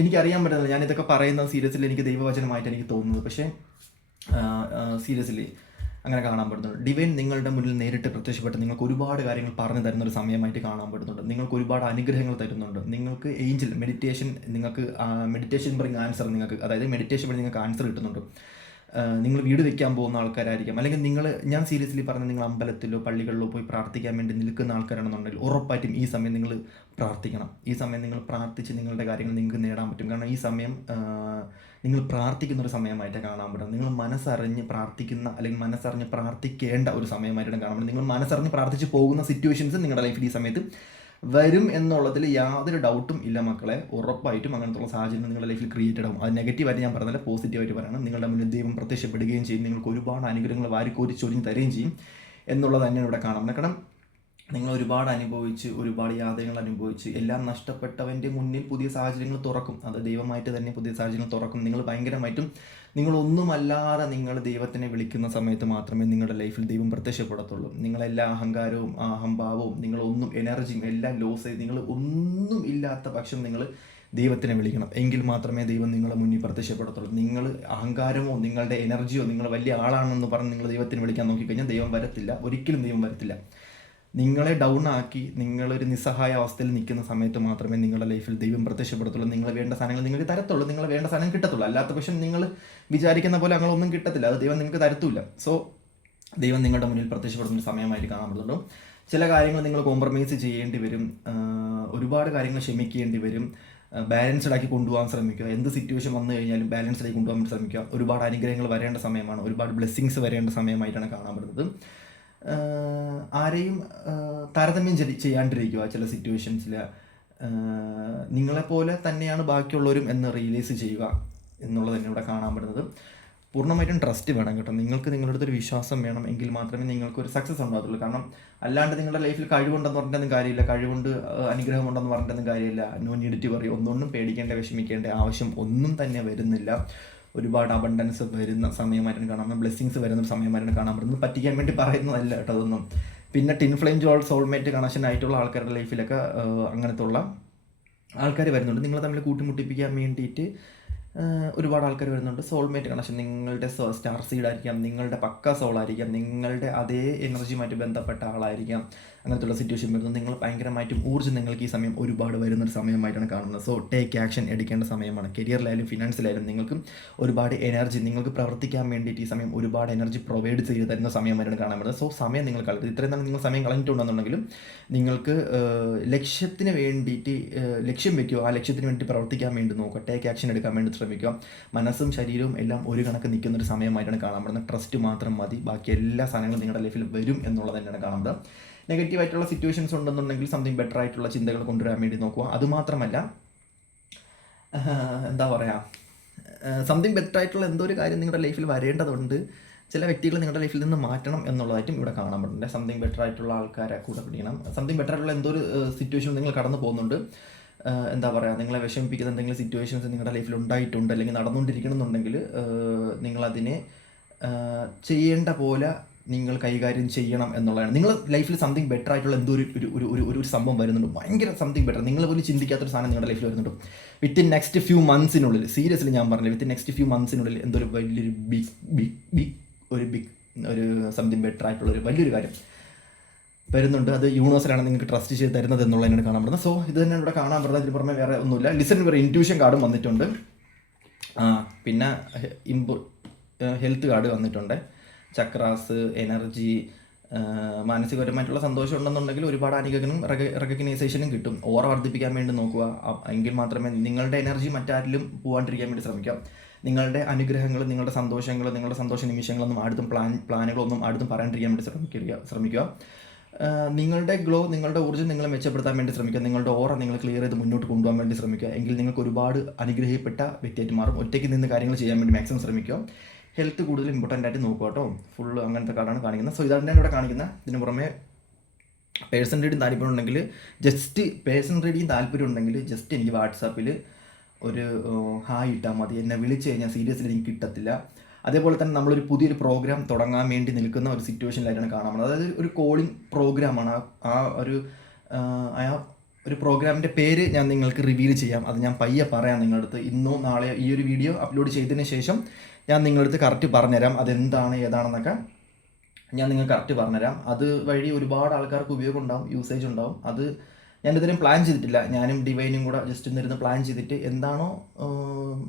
എനിക്കറിയാൻ പറ്റുന്നില്ല, ഞാനിതൊക്കെ പറയുന്നത് സീരിയസ്ലി എനിക്ക് ദൈവവചനമായിട്ട് എനിക്ക് തോന്നുന്നത്. പക്ഷേ സീരിയസ്ലി അങ്ങനെ കാണാൻ പറ്റുന്നുണ്ട്. ഡിവൈൻ നിങ്ങളുടെ മുന്നിൽ നേരിട്ട് പ്രത്യക്ഷപ്പെട്ട് നിങ്ങൾക്ക് ഒരുപാട് കാര്യങ്ങൾ പറഞ്ഞു തരുന്ന ഒരു സമയമായിട്ട് കാണാൻ പറ്റുന്നുണ്ട്. നിങ്ങൾക്ക് ഒരുപാട് അനുഗ്രഹങ്ങൾ തരുന്നുണ്ട്. നിങ്ങൾക്ക് ഏഞ്ചൽ മെഡിറ്റേഷൻ ബ്രിങ് ആൻസർ, നിങ്ങൾക്ക് അതായത് മെഡിറ്റേഷൻ വഴി നിങ്ങൾക്ക് ആൻസർ കിട്ടുന്നുണ്ട്. നിങ്ങൾ വീട് വെക്കാൻ പോകുന്ന ആൾക്കാരായിരിക്കാം, അല്ലെങ്കിൽ ഞാൻ സീരിയസ്ലി പറഞ്ഞ നിങ്ങൾ അമ്പലത്തിലോ പള്ളികളിലോ പോയി പ്രാർത്ഥിക്കാൻ വേണ്ടി നിൽക്കുന്ന ആൾക്കാരാണെന്നുണ്ടെങ്കിൽ ഉറപ്പായിട്ടും ഈ സമയം നിങ്ങൾ പ്രാർത്ഥിക്കണം. ഈ സമയം നിങ്ങൾ പ്രാർത്ഥിച്ച് നിങ്ങളുടെ കാര്യങ്ങൾ നിങ്ങൾക്ക് നേടാൻ പറ്റും. കാരണം ഈ സമയം നിങ്ങൾ പ്രാർത്ഥിക്കുന്ന ഒരു സമയമായിട്ട് കാണാൻ പറ്റും. നിങ്ങൾ മനസ്സറിഞ്ഞ് പ്രാർത്ഥിക്കുന്ന, അല്ലെങ്കിൽ മനസ്സറിഞ്ഞ് പ്രാർത്ഥിക്കേണ്ട ഒരു സമയമായിട്ടാണ് കാണാൻ പറ്റും. നിങ്ങൾ മനസ്സറിഞ്ഞ് പ്രാർത്ഥിച്ച് പോകുന്ന സിറ്റുവേഷൻസ് നിങ്ങളുടെ ലൈഫിൽ ഈ സമയത്ത് വരും എന്നുള്ളതിൽ യാതൊരു ഡൗട്ടും ഇല്ല മക്കളെ. ഉറപ്പായിട്ടും അങ്ങനത്തുള്ള സാഹചര്യം നിങ്ങളുടെ ലൈഫിൽ ക്രിയേറ്റഡ് ആവും. അത് നെഗറ്റീവായിട്ട് ഞാൻ പറഞ്ഞാൽ പോസിറ്റീവായിട്ട് പറയണം. നിങ്ങളുടെ മുന്നിൽ ദൈവം പ്രത്യക്ഷപ്പെടുകയും ചെയ്യും, നിങ്ങൾക്ക് ഒരുപാട് അനുഗ്രഹങ്ങൾ വാരിക്കോരി ചൊരിഞ്ഞ് തരുകയും ചെയ്യും എന്നുള്ളത് തന്നെയാണ് ഇവിടെ കാണാം. കാരണം നിങ്ങൾ ഒരുപാട് അനുഭവിച്ച്, ഒരുപാട് യാതനകൾ അനുഭവിച്ച്, എല്ലാം നഷ്ടപ്പെട്ടവൻ്റെ മുന്നിൽ പുതിയ സാഹചര്യങ്ങൾ തുറക്കും. അത് ദൈവമായിട്ട് തന്നെ പുതിയ സാഹചര്യങ്ങൾ തുറക്കും. നിങ്ങൾ ഭയങ്കരമായിട്ടും നിങ്ങളൊന്നുമല്ലാതെ നിങ്ങൾ ദൈവത്തിനെ വിളിക്കുന്ന സമയത്ത് മാത്രമേ നിങ്ങളുടെ ലൈഫിൽ ദൈവം പ്രത്യക്ഷപ്പെടത്തുള്ളൂ. നിങ്ങളെല്ലാ അഹങ്കാരവും അഹംഭാവവും നിങ്ങളൊന്നും എനർജിയും എല്ലാം ലോസ് ചെയ്ത് നിങ്ങൾ ഒന്നും ഇല്ലാത്ത പക്ഷം നിങ്ങൾ ദൈവത്തിനെ വിളിക്കണം. എങ്കിൽ മാത്രമേ ദൈവം നിങ്ങളുടെ മുന്നിൽ പ്രത്യക്ഷപ്പെടത്തുള്ളൂ. നിങ്ങൾ അഹങ്കാരമോ നിങ്ങളുടെ എനർജിയോ നിങ്ങൾ വലിയ ആളാണെന്ന് പറഞ്ഞ് നിങ്ങൾ ദൈവത്തിനെ വിളിക്കാൻ നോക്കിക്കഴിഞ്ഞാൽ ദൈവം വരത്തില്ല. ഒരിക്കലും ദൈവം വരത്തില്ല. നിങ്ങളെ ഡൗൺ ആക്കി നിങ്ങളൊരു നിസ്സഹായ അവസ്ഥയിൽ നിൽക്കുന്ന സമയത്ത് മാത്രമേ നിങ്ങളുടെ ലൈഫിൽ ദൈവം പ്രത്യക്ഷപ്പെടത്തുള്ളൂ. നിങ്ങൾ വേണ്ട സാധനങ്ങൾ നിങ്ങൾക്ക് തരത്തുള്ളൂ, നിങ്ങൾ വേണ്ട സാധനം കിട്ടത്തുള്ളൂ. അല്ലാത്ത പക്ഷം നിങ്ങൾ വിചാരിക്കുന്ന പോലെ അങ്ങനെയൊന്നും കിട്ടത്തില്ല. അത് ദൈവം നിങ്ങൾക്ക് തരത്തില്ല. സോ ദൈവം നിങ്ങളുടെ മുന്നിൽ പ്രത്യക്ഷപ്പെടുന്ന ഒരു സമയമായിട്ട് കാണാൻ പറ്റുള്ളൂ. ചില കാര്യങ്ങൾ നിങ്ങൾ കോംപ്രമൈസ് ചെയ്യേണ്ടി വരും, ഒരുപാട് കാര്യങ്ങൾ ക്ഷമിക്കേണ്ടി വരും. ബാലൻസ്ഡ് ആക്കി കൊണ്ടുപോകാൻ ശ്രമിക്കുക. എന്ത് സിറ്റുവേഷൻ വന്നു കഴിഞ്ഞാലും ബാലൻസ്ഡ് ആക്കി കൊണ്ടുപോകാൻ വേണ്ടി ശ്രമിക്കുക. ഒരുപാട് അനുഗ്രഹങ്ങൾ വരേണ്ട സമയമാണ്, ഒരുപാട് ബ്ലെസ്സിങ്സ് വരേണ്ട സമയമായിട്ടാണ് കാണാൻ പറ്റുന്നത്. ആരെയും താരതമ്യം ചെയ്യാണ്ടിരിക്കുക. ചില സിറ്റുവേഷൻസിൽ നിങ്ങളെപ്പോലെ തന്നെയാണ് ബാക്കിയുള്ളവരും എന്ന് റിയലൈസ് ചെയ്യുക എന്നുള്ളത് തന്നെ ഇവിടെ കാണാൻ പറ്റുന്നത്. പൂർണ്ണമായിട്ടും ട്രസ്റ്റ് വേണം കേട്ടോ. നിങ്ങൾക്ക് നിങ്ങളുടെ അടുത്തൊരു വിശ്വാസം വേണം, എങ്കിൽ മാത്രമേ നിങ്ങൾക്കൊരു സക്സസ് ഉണ്ടാകത്തുള്ളൂ. കാരണം അല്ലാണ്ട് നിങ്ങളുടെ ലൈഫിൽ കഴിവുണ്ടെന്ന് പറഞ്ഞിട്ടൊന്നും കാര്യമില്ല, കഴിവുണ്ട് അനുഗ്രഹമുണ്ടെന്ന് പറഞ്ഞിട്ടൊന്നും കാര്യമില്ല. No need to worry. ഒന്നും പേടിക്കേണ്ട വിഷമിക്കേണ്ട ആവശ്യം ഒന്നും തന്നെ വരുന്നില്ല. ഒരുപാട് അബണ്ടൻസ് വരുന്ന സമയമായിട്ടാണ് കാണാൻ, ബ്ലെസ്സിങ്സ് വരുന്ന സമയമായിട്ടാണ് കാണാൻ പറ്റുന്നത്. പറ്റിക്കാൻ വേണ്ടി പറയുന്നതല്ല കേട്ടോ അതൊന്നും. പിന്നെ ടിൻ ഫ്ലെയിം സോൾമേറ്റ് കണക്ഷൻ ആയിട്ടുള്ള ആൾക്കാരുടെ ലൈഫിലൊക്കെ അങ്ങനത്തെ ഉള്ള ആൾക്കാർ വരുന്നുണ്ട്. നിങ്ങളെ തമ്മിൽ കൂട്ടിമുട്ടിപ്പിക്കാൻ വേണ്ടിയിട്ട് ഒരുപാട് ആൾക്കാർ വരുന്നുണ്ട്. സോൾമേറ്റ് കണക്ഷൻ, നിങ്ങളുടെ സ്റ്റാർ സീഡ് ആയിരിക്കാം, നിങ്ങളുടെ പക്ക സോൾ ആയിരിക്കാം, നിങ്ങളുടെ അതേ എനർജിയുമായിട്ട് ബന്ധപ്പെട്ട ആളായിരിക്കാം. അങ്ങനത്തുള്ള സിറ്റുവേഷൻ വരുന്നത് നിങ്ങൾ ഭയങ്കരമായിട്ടും ഊർജ്ജം നിങ്ങൾക്ക് ഈ സമയം ഒരുപാട് വരുന്നൊരു സമയമായിട്ടാണ് കാണുന്നത്. സോ ടേക്ക് ആക്ഷൻ എടുക്കേണ്ട സമയമാണ്. കരിയറിലായാലും ഫിനാൻസിലായാലും നിങ്ങൾക്ക് ഒരുപാട് എനർജി, നിങ്ങൾക്ക് പ്രവർത്തിക്കാൻ വേണ്ടിയിട്ട് ഈ സമയം ഒരുപാട് എനർജി പ്രൊവൈഡ് ചെയ്ത് തരുന്ന സമയമായിട്ടാണ് കാണാൻ പറ്റുന്നത്. സോ സമയം നിങ്ങൾ കളഞ്ഞത് ഇത്രയും തന്നെ നിങ്ങൾ സമയം കളഞ്ഞിട്ടുണ്ടെന്നുണ്ടെങ്കിലും നിങ്ങൾക്ക് ലക്ഷ്യത്തിന് വേണ്ടിയിട്ട് ലക്ഷ്യം വയ്ക്കുക, ആ ലക്ഷ്യത്തിന് വേണ്ടി പ്രവർത്തിക്കാൻ വേണ്ടി നോക്കുക, ടേക്ക് ആക്ഷൻ എടുക്കാൻ വേണ്ടി ശ്രമിക്കുക. മനസ്സും ശരീരവും എല്ലാം ഒരു കണക്ക് നിൽക്കുന്നൊരു സമയമായിട്ടാണ് കാണാൻ പറ്റുന്നത്. ട്രസ്റ്റ് മാത്രം മതി, ബാക്കി എല്ലാ സാധനങ്ങളും നിങ്ങളുടെ ലൈഫിൽ വരും എന്നുള്ളത് തന്നെയാണ് കാണാൻ പറ്റുന്നത്. നെഗറ്റീവായിട്ടുള്ള സിറ്റുവേഷൻസ് ഉണ്ടെന്നുണ്ടെങ്കിൽ സംതിങ് ബെറ്റർ ആയിട്ടുള്ള ചിന്തകൾ കൊണ്ടുവരാൻ വേണ്ടി നോക്കുക. അതുമാത്രമല്ല, എന്താ പറയുക, സംതിങ് ബെറ്റർ ആയിട്ടുള്ള എന്തോ ഒരു കാര്യം നിങ്ങളുടെ ലൈഫിൽ വരേണ്ടതുണ്ട്. ചില വ്യക്തികൾ നിങ്ങളുടെ ലൈഫിൽ നിന്ന് മാറ്റണം എന്നുള്ളതായിട്ടും ഇവിടെ കാണാൻ പറ്റുന്നുണ്ട്. സംതിങ് ബെറ്റർ ആയിട്ടുള്ള ആൾക്കാരെ കൂടെ പിടിക്കണം. സംതിങ് ബെറ്റർ ആയിട്ടുള്ള എന്തോ ഒരു സിറ്റുവേഷൻ നിങ്ങൾ കടന്നു പോകുന്നുണ്ട്. എന്താ പറയുക, നിങ്ങളെ വിഷമിപ്പിക്കുന്ന എന്തെങ്കിലും സിറ്റുവേഷൻസ് നിങ്ങളുടെ ലൈഫിൽ ഉണ്ടായിട്ടുണ്ട്, അല്ലെങ്കിൽ നടന്നുകൊണ്ടിരിക്കണമെന്നുണ്ടെങ്കിൽ നിങ്ങളതിനെ ചെയ്യേണ്ട പോലെ നിങ്ങൾ കൈകാര്യം ചെയ്യണം എന്നുള്ളതാണ്. നിങ്ങൾ ലൈഫിൽ സംതിങ് ബെറ്റർ ആയിട്ടുള്ള എന്തോ ഒരു സംഭവം വരുന്നുണ്ട്. ഭയങ്കര സംതിങ് ബെറ്റർ, നിങ്ങൾ പോലും ചിന്തിക്കാത്തൊരു സാധനം നിങ്ങളുടെ ലൈഫിൽ വരുന്നുണ്ട്. വിത്തിൻ നെക്സ്റ്റ് ഫ്യൂ മന്ത്സിനുള്ളിൽ, സീരിയസ്ലി ഞാൻ പറഞ്ഞില്ല, വിത്തിൻ നെക്സ്റ്റ് ഫ്യൂ മന്ത്സിനുള്ളിൽ എന്തോ ഒരു വലിയൊരു ബിഗ് സംതിങ് ബെറ്റർ ആയിട്ടുള്ള ഒരു വലിയൊരു കാര്യം വരുന്നുണ്ട്. അത് യൂണിവേഴ്സിലാണ് നിങ്ങൾക്ക് ട്രസ്റ്റ് ചെയ്ത് തരുന്നത് എന്നുള്ളതിനാണ് കാണാൻ പറ്റുന്നത്. സോ ഇത് തന്നെ ഇവിടെ കാണാൻ പറ്റുന്നത്. ഇതിന് പുറമെ വേറെ ഒന്നുമില്ല. ലിസൺ വേറെ ഇൻറ്റ്യൂഷൻ കാർഡും വന്നിട്ടുണ്ട്. പിന്നെ ഹെൽത്ത് കാർഡ് വന്നിട്ടുണ്ട്. ചക്രാസ്, എനർജി, മാനസികപരമായിട്ടുള്ള സന്തോഷം ഉണ്ടെന്നുണ്ടെങ്കിൽ ഒരുപാട് അനുഗ്രഹങ്ങളും റെക്കഗ്നൈസേഷനും കിട്ടും. ഓറ വർദ്ധിപ്പിക്കാൻ വേണ്ടി നോക്കുക. എങ്കിൽ മാത്രമേ നിങ്ങളുടെ എനർജി മറ്റാരിലും പോകാണ്ടിരിക്കാൻ വേണ്ടി ശ്രമിക്കാം. നിങ്ങളുടെ അനുഗ്രഹങ്ങൾ, നിങ്ങളുടെ സന്തോഷങ്ങൾ, നിങ്ങളുടെ സന്തോഷ നിമിഷങ്ങളൊന്നും അടുത്തും പ്ലാനുകളൊന്നും അടുത്തും പറയാണ്ടിരിക്കാൻ വേണ്ടി ശ്രമിക്കുക. നിങ്ങളുടെ ഗ്ലോ, നിങ്ങളുടെ ഊർജ്ജം നിങ്ങൾ മെച്ചപ്പെടുത്താൻ വേണ്ടി ശ്രമിക്കുക. നിങ്ങളുടെ ഓറ നിങ്ങൾ ക്ലിയർ ചെയ്ത് മുന്നോട്ട് കൊണ്ടുപോകാൻ വേണ്ടി ശ്രമിക്കുക. എങ്കിൽ നിങ്ങൾക്ക് ഒരുപാട് അനുഗ്രഹിക്കപ്പെട്ട വ്യക്തിയായിട്ട് മാറും. ഒറ്റയ്ക്ക് നിന്ന് കാര്യങ്ങൾ ചെയ്യാൻ വേണ്ടി മാക്സിമം ശ്രമിക്കുക. ഹെൽത്ത് കൂടുതൽ ഇമ്പോർട്ടൻ്റ് ആയിട്ട് നോക്കുക കേട്ടോ. ഫുള്ള് അങ്ങനത്തെ കാർഡാണ് കാണിക്കുന്നത്. സോ ഇതാണ് ഇവിടെ കാണിക്കുന്നത്. ഇതിന് പുറമെ പേഴ്സൺ റീഡിങ് താല്പര്യം ഉണ്ടെങ്കിൽ ജസ്റ്റ് എനിക്ക് വാട്സാപ്പിൽ ഒരു ഹായ് ഇട്ടാൽ മതി. എന്നെ വിളിച്ച് കഴിഞ്ഞാൽ സീരിയസ്ലി എനിക്ക് കിട്ടത്തില്ല. അതേപോലെ തന്നെ നമ്മളൊരു പുതിയൊരു പ്രോഗ്രാം തുടങ്ങാൻ വേണ്ടി നിൽക്കുന്ന ഒരു സിറ്റുവേഷനിലായിട്ടാണ് കാണാൻ പറ്റുന്നത്. അതായത് ഒരു കോളിംഗ് പ്രോഗ്രാമാണ്. ആ ഒരു പ്രോഗ്രാമിൻ്റെ പേര് ഞാൻ നിങ്ങൾക്ക് റിവീൽ ചെയ്യാം. അത് ഞാൻ പയ്യെ പറയാം നിങ്ങളുടെ അടുത്ത്. ഇന്നോ നാളെയോ ഈ ഒരു വീഡിയോ അപ്ലോഡ് ചെയ്തതിന് ശേഷം ഞാൻ നിങ്ങളുടെ അടുത്ത് കറക്റ്റ് പറഞ്ഞുതരാം. അതെന്താണ് ഏതാണെന്നൊക്കെ ഞാൻ നിങ്ങൾക്ക് കറക്റ്റ് പറഞ്ഞുതരാം. അത് വഴി ഒരുപാട് ആൾക്കാർക്ക് ഉപയോഗം ഉണ്ടാവും, യൂസേജ് ഉണ്ടാവും. അത് ഞാനിതിനും പ്ലാൻ ചെയ്തിട്ടില്ല. ഞാനും ഡിവൈനും കൂടെ ജസ്റ്റ് ഒന്നിരുന്ന് പ്ലാൻ ചെയ്തിട്ട് എന്താണോ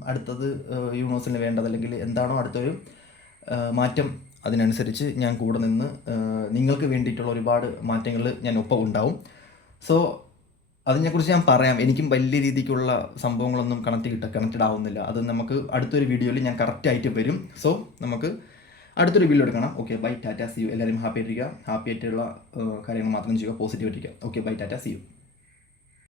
അടുത്തത് യൂണിവേഴ്സിന് വേണ്ടത്, അല്ലെങ്കിൽ എന്താണോ അടുത്തൊരു മാറ്റം അതിനനുസരിച്ച് ഞാൻ കൂടെ നിന്ന് നിങ്ങൾക്ക് വേണ്ടിയിട്ടുള്ള ഒരുപാട് മാറ്റങ്ങൾ ഞാൻ ഒപ്പം ഉണ്ടാവും. സോ അതിനെക്കുറിച്ച് ഞാൻ പറയാം. എനിക്കും വലിയ രീതിക്കുള്ള സംഭവങ്ങളൊന്നും കണക്റ്റഡ് ആവുന്നില്ല. അത് നമുക്ക് അടുത്തൊരു വീഡിയോയിൽ ഞാൻ കറക്റ്റായിട്ട് വരും. സോ നമുക്ക് അടുത്തൊരു വീഡിയോ എടുക്കണം. ഓക്കെ, ബൈ, ടാറ്റ, സി യു. എല്ലാവരും ഹാപ്പി ആയിട്ടിരിക്കുക. ഹാപ്പി ആയിട്ടുള്ള കാര്യങ്ങൾ മാത്രം ചെയ്യുക, പോസിറ്റീവ് ആയിട്ടിരിക്കുക. ഓക്കെ, ബൈ, ടാറ്റ, സി യു.